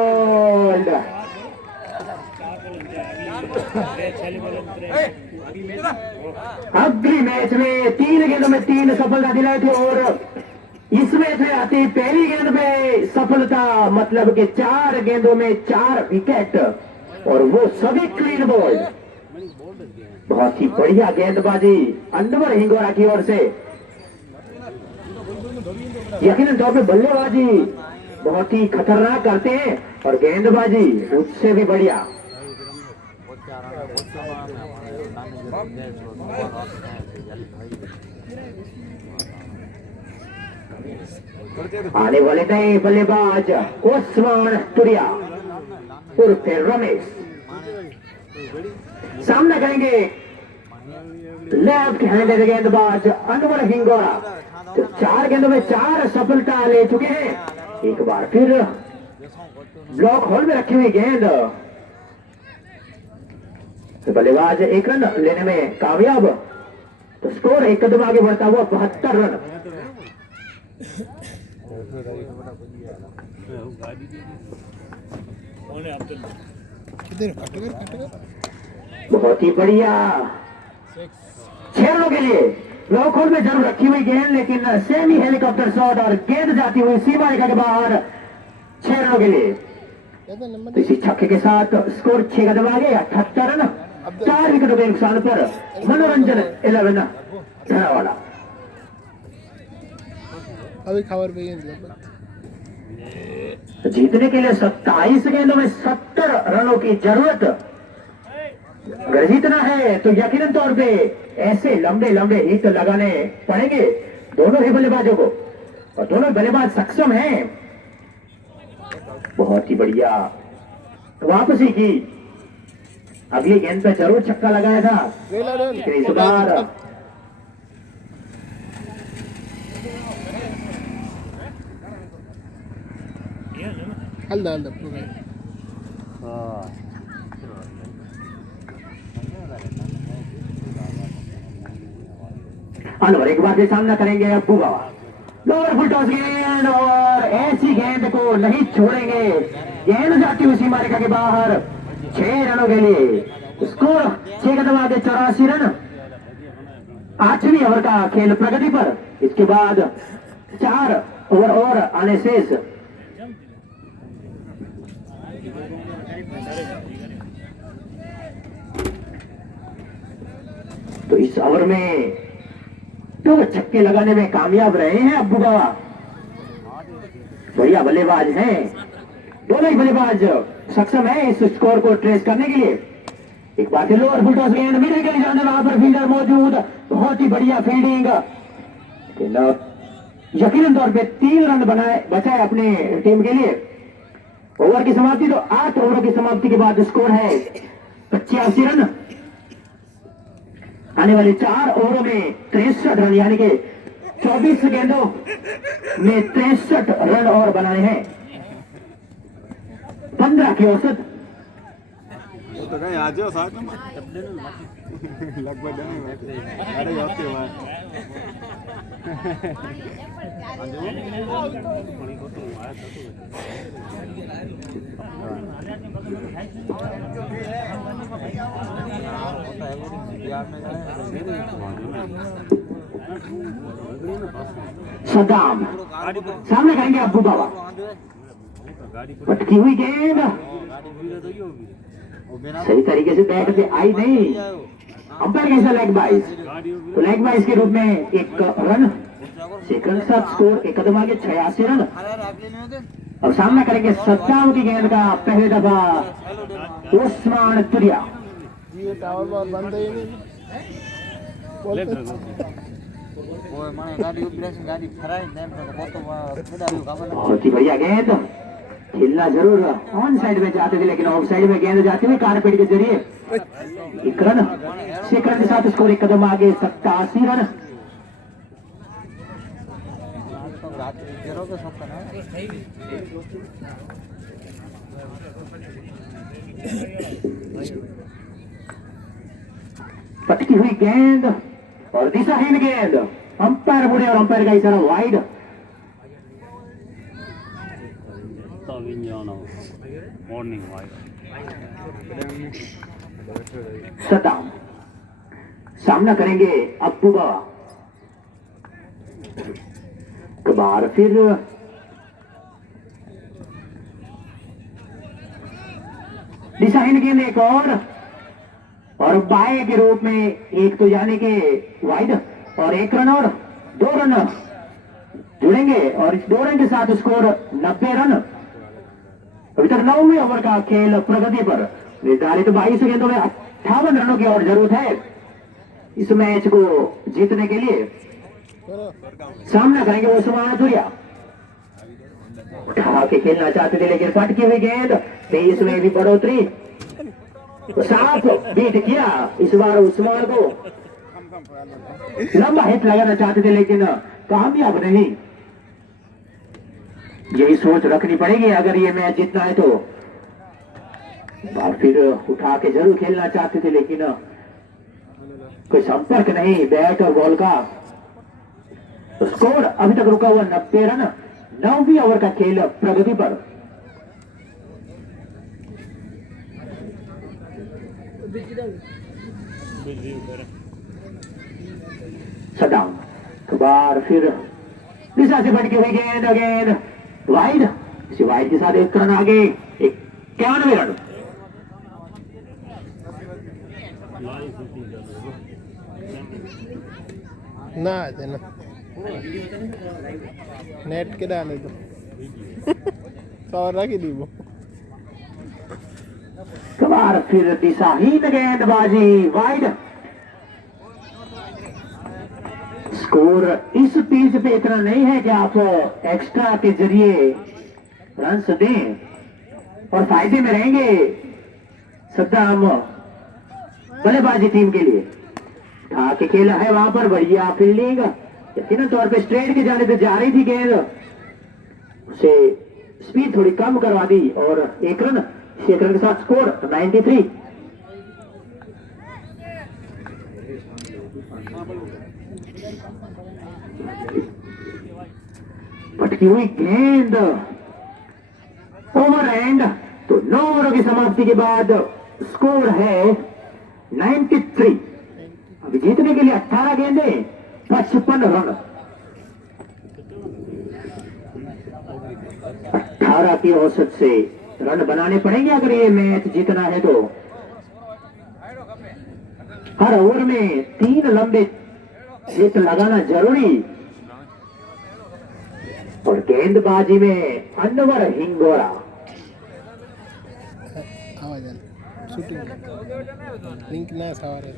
अगली मैच में 3 गेंदों में 3 सफलता दिलाए थे, और इस मैच में आती पहली गेंद में सफलता, मतलब कि 4 गेंदों में 4 विकेट, और वो सभी क्लीन बोल्ड। बहुत ही बढ़िया गेंदबाजी अनवर हिंगोरा की ओर से। यकीनन तौर पे बल्लेबाजी बहुत ही खतरनाक करते हैं, और गेंदबाजी उससे भी बढ़िया। आने वाले नए बल्लेबाज ओस्मान तुरिया उर्फ रमेश सामना करेंगे लेफ्ट हैंडेड गेंदबाज अनवर हिंगोरा, तो 4 गेंदों में 4 सफलता ले चुके हैं। एक बार फिर ब्लॉक होल में रखी हुई गेंद, तो बल्लेबाज 1 रन लेने में कामयाब, तो स्कोर 1 कदम आगे बढ़ता हुआ 72 रन। बहुत ही बढ़िया 6 रनों के लिए ब्लॉक होल में जरूर रखी हुई गेंद, लेकिन सेमी हेलीकॉप्टर शॉट और गेंद जाती हुई सीमा रेखा के बाहर 6 रनों के लिए। तो इसी छक्के के साथ स्कोर 6 कदम आगे 78 रन, 4 विकेटों के नुकसान पर मनोरंजन 11 धरावाड़ा। अभी खबर पे जीतने के लिए 27 गेंदों में 70 रनों की जरूरत। अगर जीतना है तो यकीनन तौर पे ऐसे लंबे लंबे हिट लगाने पड़ेंगे दोनों ही बल्लेबाजों को, और दोनों बल्लेबाज सक्षम हैं। बहुत ही बढ़िया वापसी की, अगली गेंद पे जरूर छक्का लगाया था, लेकिन इस बार हल्दा अनवर एक बार फिर सामना करेंगे अब्बू बाबा। लोअर फुल टॉस गेंद, और ऐसी गेंद को नहीं छोड़ेंगे, गेंद जाती हुई सीमा रेखा के बाहर 6 रनों के लिए। स्कोर 6 कदम आगे 84 रन। 8वीं ओवर का खेल प्रगति पर, इसके बाद 4 ओवर और आने शेष। तो इस ओवर में 2 छक्के लगाने में कामयाब रहे हैं अब्बू बाबा। बढ़िया बल्लेबाज हैं, दोनों ही बल्लेबाज सक्षम है इस स्कोर को ट्रेस करने के लिए। एक बार फिर लोअर फुल टॉस गेंद मिलने के लिए जाने, वहां पर फील्डर मौजूद, बहुत ही बढ़िया फील्डिंग। यकीनन तौर पे 3 रन बचाए अपने टीम के लिए। ओवर की समाप्ति, तो 8 ओवरों की समाप्ति के बाद स्कोर है 85 रन। आने वाले 4 ओवरों में 63 रन, यानी कि 24 गेंदों में 63 रन और बनाए हैं। 15 की औसत। तो कहीं आ जाओ साथ में लगभग अरे होती सद्दाम सामने करेंगे अब्बू बाबा। पटकी हुई गेंद सही तरीके से बैट पे आई नहीं। अंपायर कैसा लेग बाइस, तो लेग बाइस के रूप में एक रन। सेकंड साथ स्कोर एक कदम आगे 86 रन। अब सामना करेंगे सद्दाम की गेंद का पहली दफा उस्मान तुरिया। ये टावर बार बंद है ही नहीं। बहुत ही बढ़िया गेंद, खेलना जरूर ऑन साइड में जाते थे लेकिन ऑफ साइड में गेंद जाती हुई कारपेट के जरिए एक रन। सेकंड के साथ स्कोर एक कदम आगे 87 रन। पटकी हुई गेंद और दिशाहीन गेंद, अंपायर मुड़े और अंपायर का इशारा वाइड। सद्दाम सामना करेंगे अब्बू बाबा। कबार फिर दिशाहीन गेंद एक और बाएं के रूप में एक तो यानी कि वाइड और एक रन और 2 रन जुड़ेंगे और इस 2 रन के साथ स्कोर 90 रन। अभी तक 9वें ओवर का खेल प्रगति पर। निर्धारित 22 गेंदों में 58 रनों की और जरूरत है इस मैच को जीतने के लिए। सामना करेंगे उस्मान तुरिया। उठा के खेलना चाहते थे लेकिन पटकी हुई गेंद, 23 में भी बढ़ोतरी, साफ बीट किया इस बार उस्मान को। लंबा हिट लगाना चाहते थे लेकिन कामयाब नहीं। यही सोच रखनी पड़ेगी अगर ये मैच जीतना है तो। बार फिर उठा के जरूर खेलना चाहते थे लेकिन कोई संपर्क नहीं बैट और बॉल का। स्कोर अभी तक रुका हुआ 90 रन। 9वीं ओवर का खेल प्रगति पर। सद्दाम बार फिर दिशा से भटकी हुई गेंद वाइड। इसी वाइड के साथ एक रन आगे 91 रन। ना देना नेट के डाले तो सौरा की दी वो। कबार फिर दिशाहीन गेंदबाजी वाइड। स्कोर इस पिच पे इतना नहीं है कि आप एक्स्ट्रा के जरिए रन दें और फायदे में रहेंगे सद्दाम बल्लेबाजी टीम के लिए। उठा के खेला है वहां पर, बढ़िया फील्डिंग। यकीनन तौर पे स्ट्रेट के जाने पे जा रही थी गेंद, उसे स्पीड थोड़ी कम करवा दी और एक रन के साथ स्कोर 93। भटकी हुई गेंद ओवर एंड। तो 9 ओवरों की समाप्ति के बाद स्कोर है 93। अभी जीतने के लिए 18 गेंदे 55 रन। 18 की औसत से रन बनाने पड़ेंगे अगर ये मैच जीतना है तो। हर ओवर में 3 लंबे हिट लगाना जरूरी। और गेंदबाजी में अनवर हिंगोरा। आवाज शूटिंग लिंक ना सवारे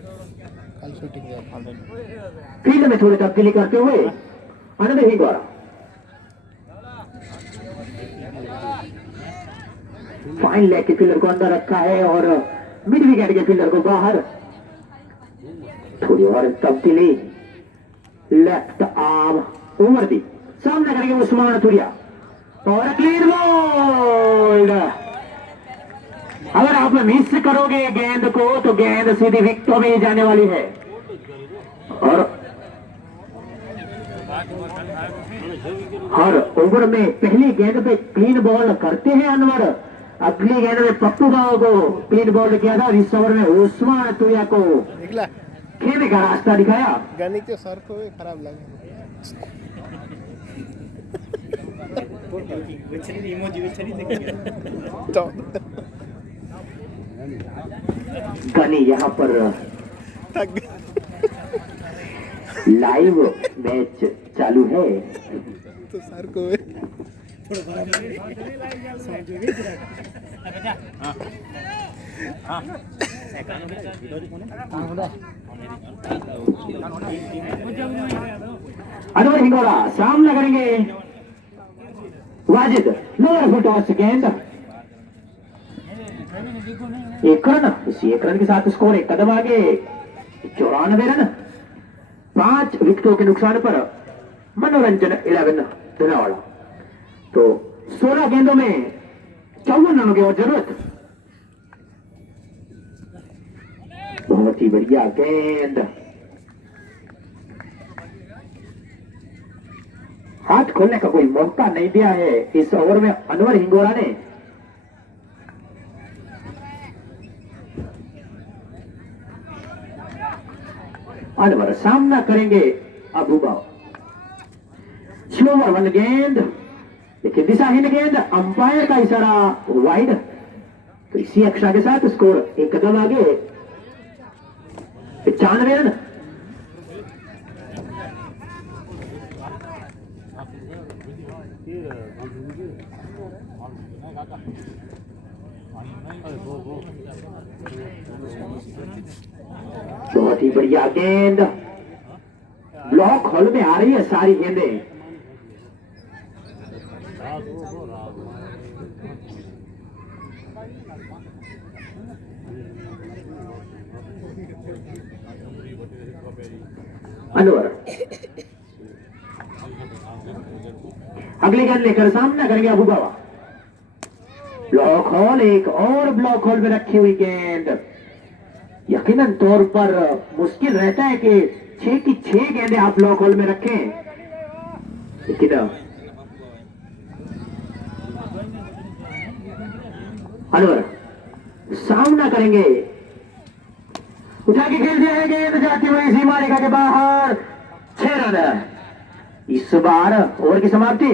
कल शूटिंग फील्ड में थोड़ी तब्दीली करते हुए अनवर हिंगोरा। फाइन लेग के फील्डर को अंदर रखा है और मिड विकेट के फील्डर को बाहर। थोड़ी और तब्दीली, लेफ्ट आर्म ओवर दी। सामना करेंगे उस्मान तुरिया और क्लीन बॉल। अगर आप मिस करोगे गेंद को तो गेंद सीधी विकेटों में जाने वाली है। और हर ओवर में पहली गेंद पे क्लीन बॉल करते हैं अनवर। अगली गेंद में पप्पू बाबू को क्लीन बॉल किया था। इस ओवर में उस्मान तुरिया को निकला खेलने का रास्ता दिखाया। गणित के सर को भी खराब लगा। गनी यहाँ पर थक गए। लाइव मैच चालू है। तो सर को है। अनवर हिंगोला सामना करेंगे वाजिद, लोअर फुट टॉस गेंद, एक रन। इसी एक रन के साथ स्कोर एक कदम आगे, 94 रन, 5 विकेटों के नुकसान पर मनोरंजन 11 धुनावाड़ा। तो 16 गेंदों में 54 रनों की और जरूरत। बहुत ही बढ़िया गेंद, हाथ खोलने का कोई मौका नहीं दिया है इस ओवर में अनवर हिंगोला ने। अनवर सामना करेंगे अबूबा, स्लोवर वन गेंद, लेकिन दिशाहीन गेंद, अंपायर का इशारा वाइड। तो इसी अक्षरा के साथ स्कोर एक कदम आगे, 95 रन। बहुत ही बढ़िया गेंद, ब्लॉक हॉल में आ रही है सारी गेंदें। अनवर अगली गेंद लेकर सामना करेंगे अबू बाबा, ब्लॉक हॉल, एक और ब्लॉक हॉल में रखी हुई गेंद। यकीनन तौर पर मुश्किल रहता है कि 6 की 6 गेंदें आप ब्लॉक हॉल में रखें, लेकिन अनवर सामना करेंगे, उठा के खेल दिया है, गेंद जाती हुई सीमा रेखा के बाहर, 6 रन। इस बार ओवर की समाप्ति,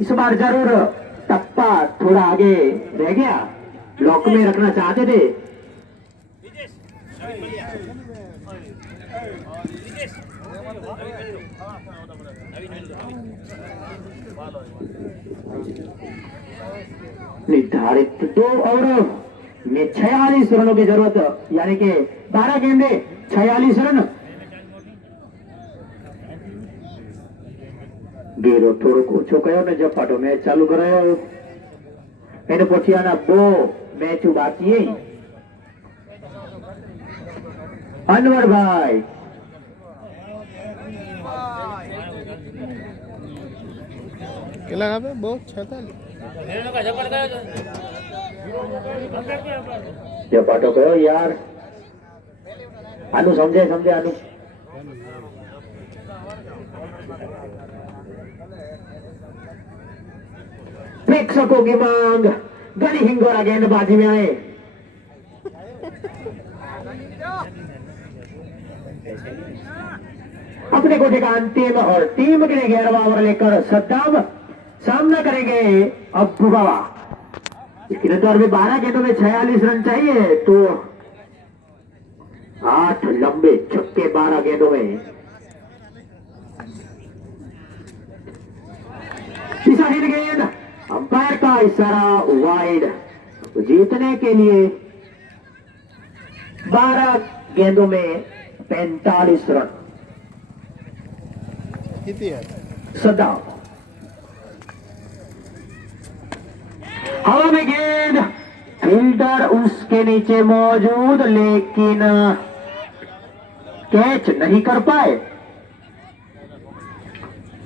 इस बार जरूर टप्पा थोड़ा आगे रह गया, ब्लॉक में रखना चाहते थे। निर्धारित 2 ओवर में 46 रनों की जरूरत, यानी कि 12 गेंदे 46 रन। गेरो થોડુંક ઓછો કયો ને જપાટો મેચ ચાલુ કરાયો એને પોઠિયાના બો મેચ બાકી है। अनवर भाई કેટલા આપે? બહુ 46 જપાટો કયો यार, આનું સમજે આનું। प्रेक्षकों की मांग, गनी हिंगोला गेंदबाजी में आए। अपने कोटे का अंतिम और टीम के लिए 11वां ओवर लेकर सद्दाम सामना करेंगे अब्बू बाबा। इसके तौर में 12 गेंदों में 46 रन चाहिए, तो 8 लंबे छक्के 12 गेंदों में। दिशाहीन गेंद, अंपायर का इशारा वाइड। जीतने के लिए 12 गेंदों में 45 रन। सद्दाम हवा में गेंद, फील्डर उसके नीचे मौजूद, लेकिन कैच नहीं कर पाए,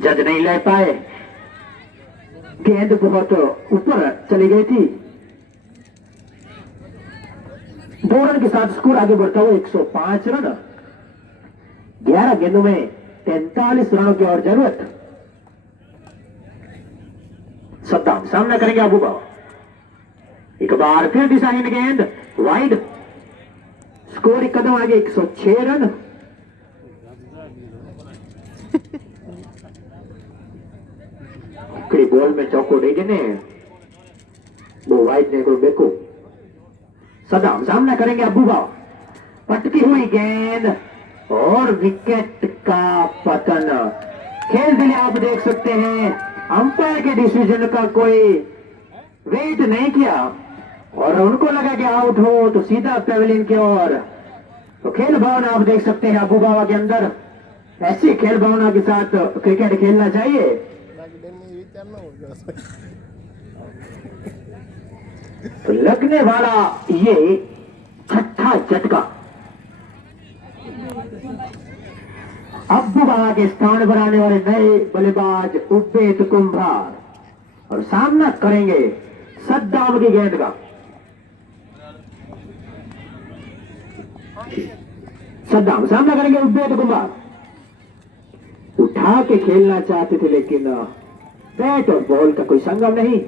जज नहीं ले पाए। गेंद बहुत ऊपर चली गई थी। 2 रन के साथ स्कोर आगे बढ़ता हुआ 105 रन। 11 गेंदों में 43 रनों की और जरूरत। सद्दाम सामना करेंगे अबू बाबा, एक बार फिर दिशाहीन गेंद, वाइड। स्कोर एक कदम आगे, 106 रन। आखिरी बॉल में चौको देगे ने वो वाइड ने को बेको सदाम सामना करेंगे अबूबा पटकी हुई गेंद और विकेट का पतन। खेल दिले आप देख सकते हैं अंपायर के डिसीजन का कोई वेट नहीं किया और उनको लगा कि आउट हो तो सीधा पेविलियन की ओर। तो खेल भावना आप देख सकते हैं अबूबावा के अंदर ऐसी खेल भावना के साथ क्रिकेट खेलना चाहिए। तो लगने वाला ये छठा झटका अबूबावा के स्थान पर आने वाले नए बल्लेबाज उबेद कुंभार और सामना करेंगे सद्दाम की गेंद का। सद्दाम सामना करेंगे उबेद कुंभार। उठा के खेलना चाहते थे लेकिन बैट और बॉल का कोई संगम नहीं।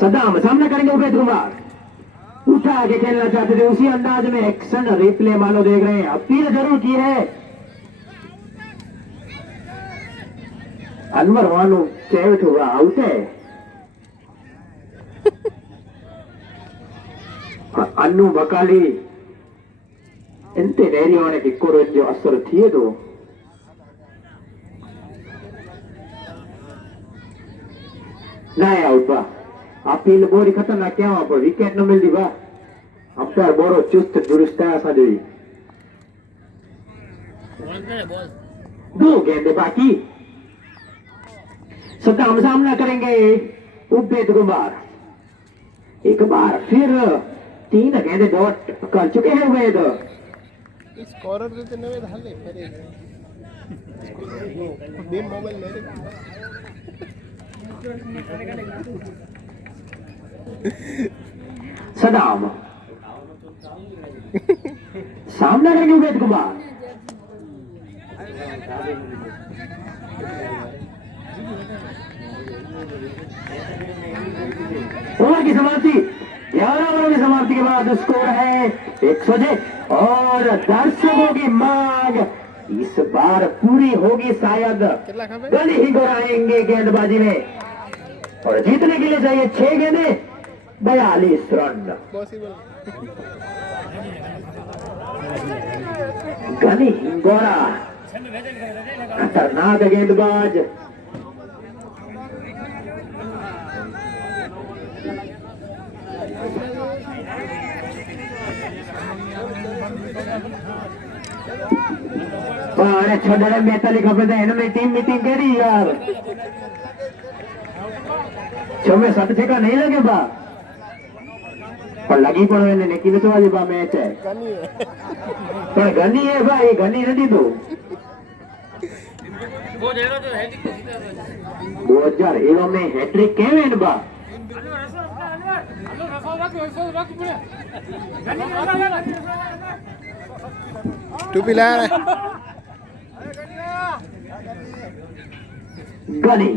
सद्दाम सामना करेंगे उबेद कुमार। उठा के खेलना चाहते थे उसी अंदाज में एक्शन रिप्ले मानो देख रहे हैं। अपील जरूर की है अनवर वानु चेवट हुआ आउट है। अन्नू बकाली इंते नेरियोने की कोरन जो असर थिए दो नए आउट बा अपील बोरी खतरनाक क्या वहां पर विकेट न मिलती बा अंपायर बोरो चुस्त दुरुस्त है ऐसा जो दो गेंदे बाकी। सद्दाम सामना करेंगे उबेद कुमार। एक बार फिर 3 गेंदे डॉट कर चुके हैं उबेद। स्कोरर देते नवे धाले फरे दे मोबाइल ले सद्दाम सामना करेंगे उबेद कुमार। ओवर की समाप्ति 11 ओवर की समाप्ति के बाद स्कोर है 106 और दर्शकों की मांग इस बार पूरी होगी शायद। गली ही गोराएंगे गेंदबाजी में और जीतने के लिए चाहिए 6 गेंदे 42 रन। गनी हिंगोरा खतरनाक गेंदबाज। छोटे बेहतर खबर है टीम मीटिंग करी यार 6 में 7 छक्का नहीं लगे बा पर लगी पड़ो ने लेकिन तो आज बा मैच है पर गनी है भाई गनी नहीं दो 2011 में हैट्रिक केवेन बा टोपी ला गनी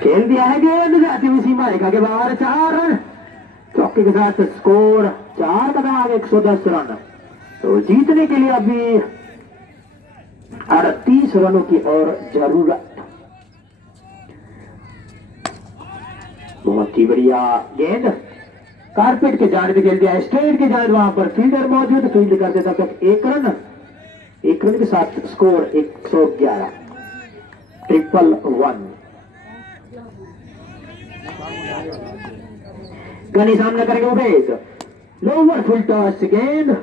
खेल दिया है गेंद जाती हुई सीमा रेखा के बाहर 4 रन चौके के साथ स्कोर 4 कदम 110 रन। तो जीतने के लिए अभी 38 रनों की और जरूरत। बहुत ही बढ़िया गेंद कारपेट के जाने खेल दिया स्ट्रेट के जाने वहां पर फील्डर मौजूद फील्ड करते तब तक 1 रन के साथ स्कोर 111 111। गनी सामना करेंगे उबेद लोअर फुल टॉस गेंद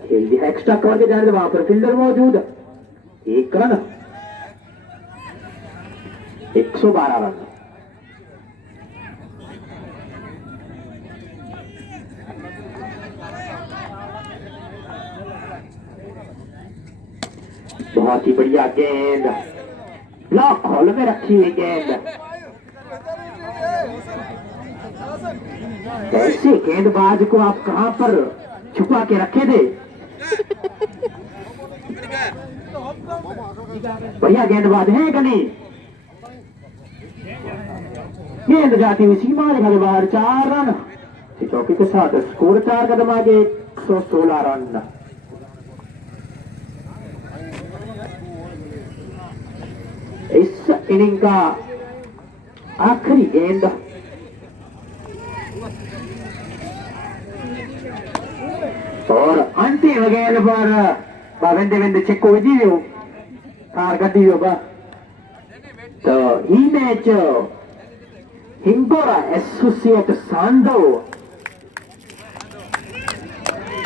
खेल दिया एक्स्ट्रा कवर के जाने वहां पर फील्डर मौजूद 1 रन 112 रन। बहुत ही बढ़िया गेंद ब्लॉक हॉल में रखी हुई गेंद। ऐसे गेंदबाज को आप कहां पर छुपा के रखे थे। बढ़िया गेंदबाज है गनी गेंद जाती हुई सीमा रेखा के बाहर 4 रन। चौकी के साथ स्कोर 4 कदम आगे 116 रन। इस इनिंग का आखिरी गेंद और अंतिम गेंद पर वेंदे वेंदे छिक्को विझी वियो, तार कढी वियो बा। तो ही मैच हिंगोरा एसोसिएट सांडो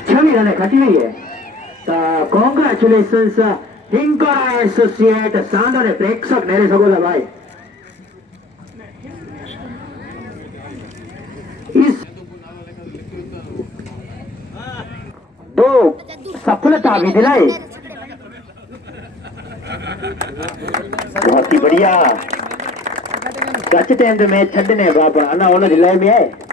6 रन खटी हुई है। तो कॉन्ग्रेचुलेशंस हिंगोरा एसोसिएट सांडो ने प्रेक्षक नेरे सको था भाई। इस दो सफलता भी दिलाई, बहुत ही बढ़िया। सच टाइम मैच छड़ने बाप आना दिलाई में है।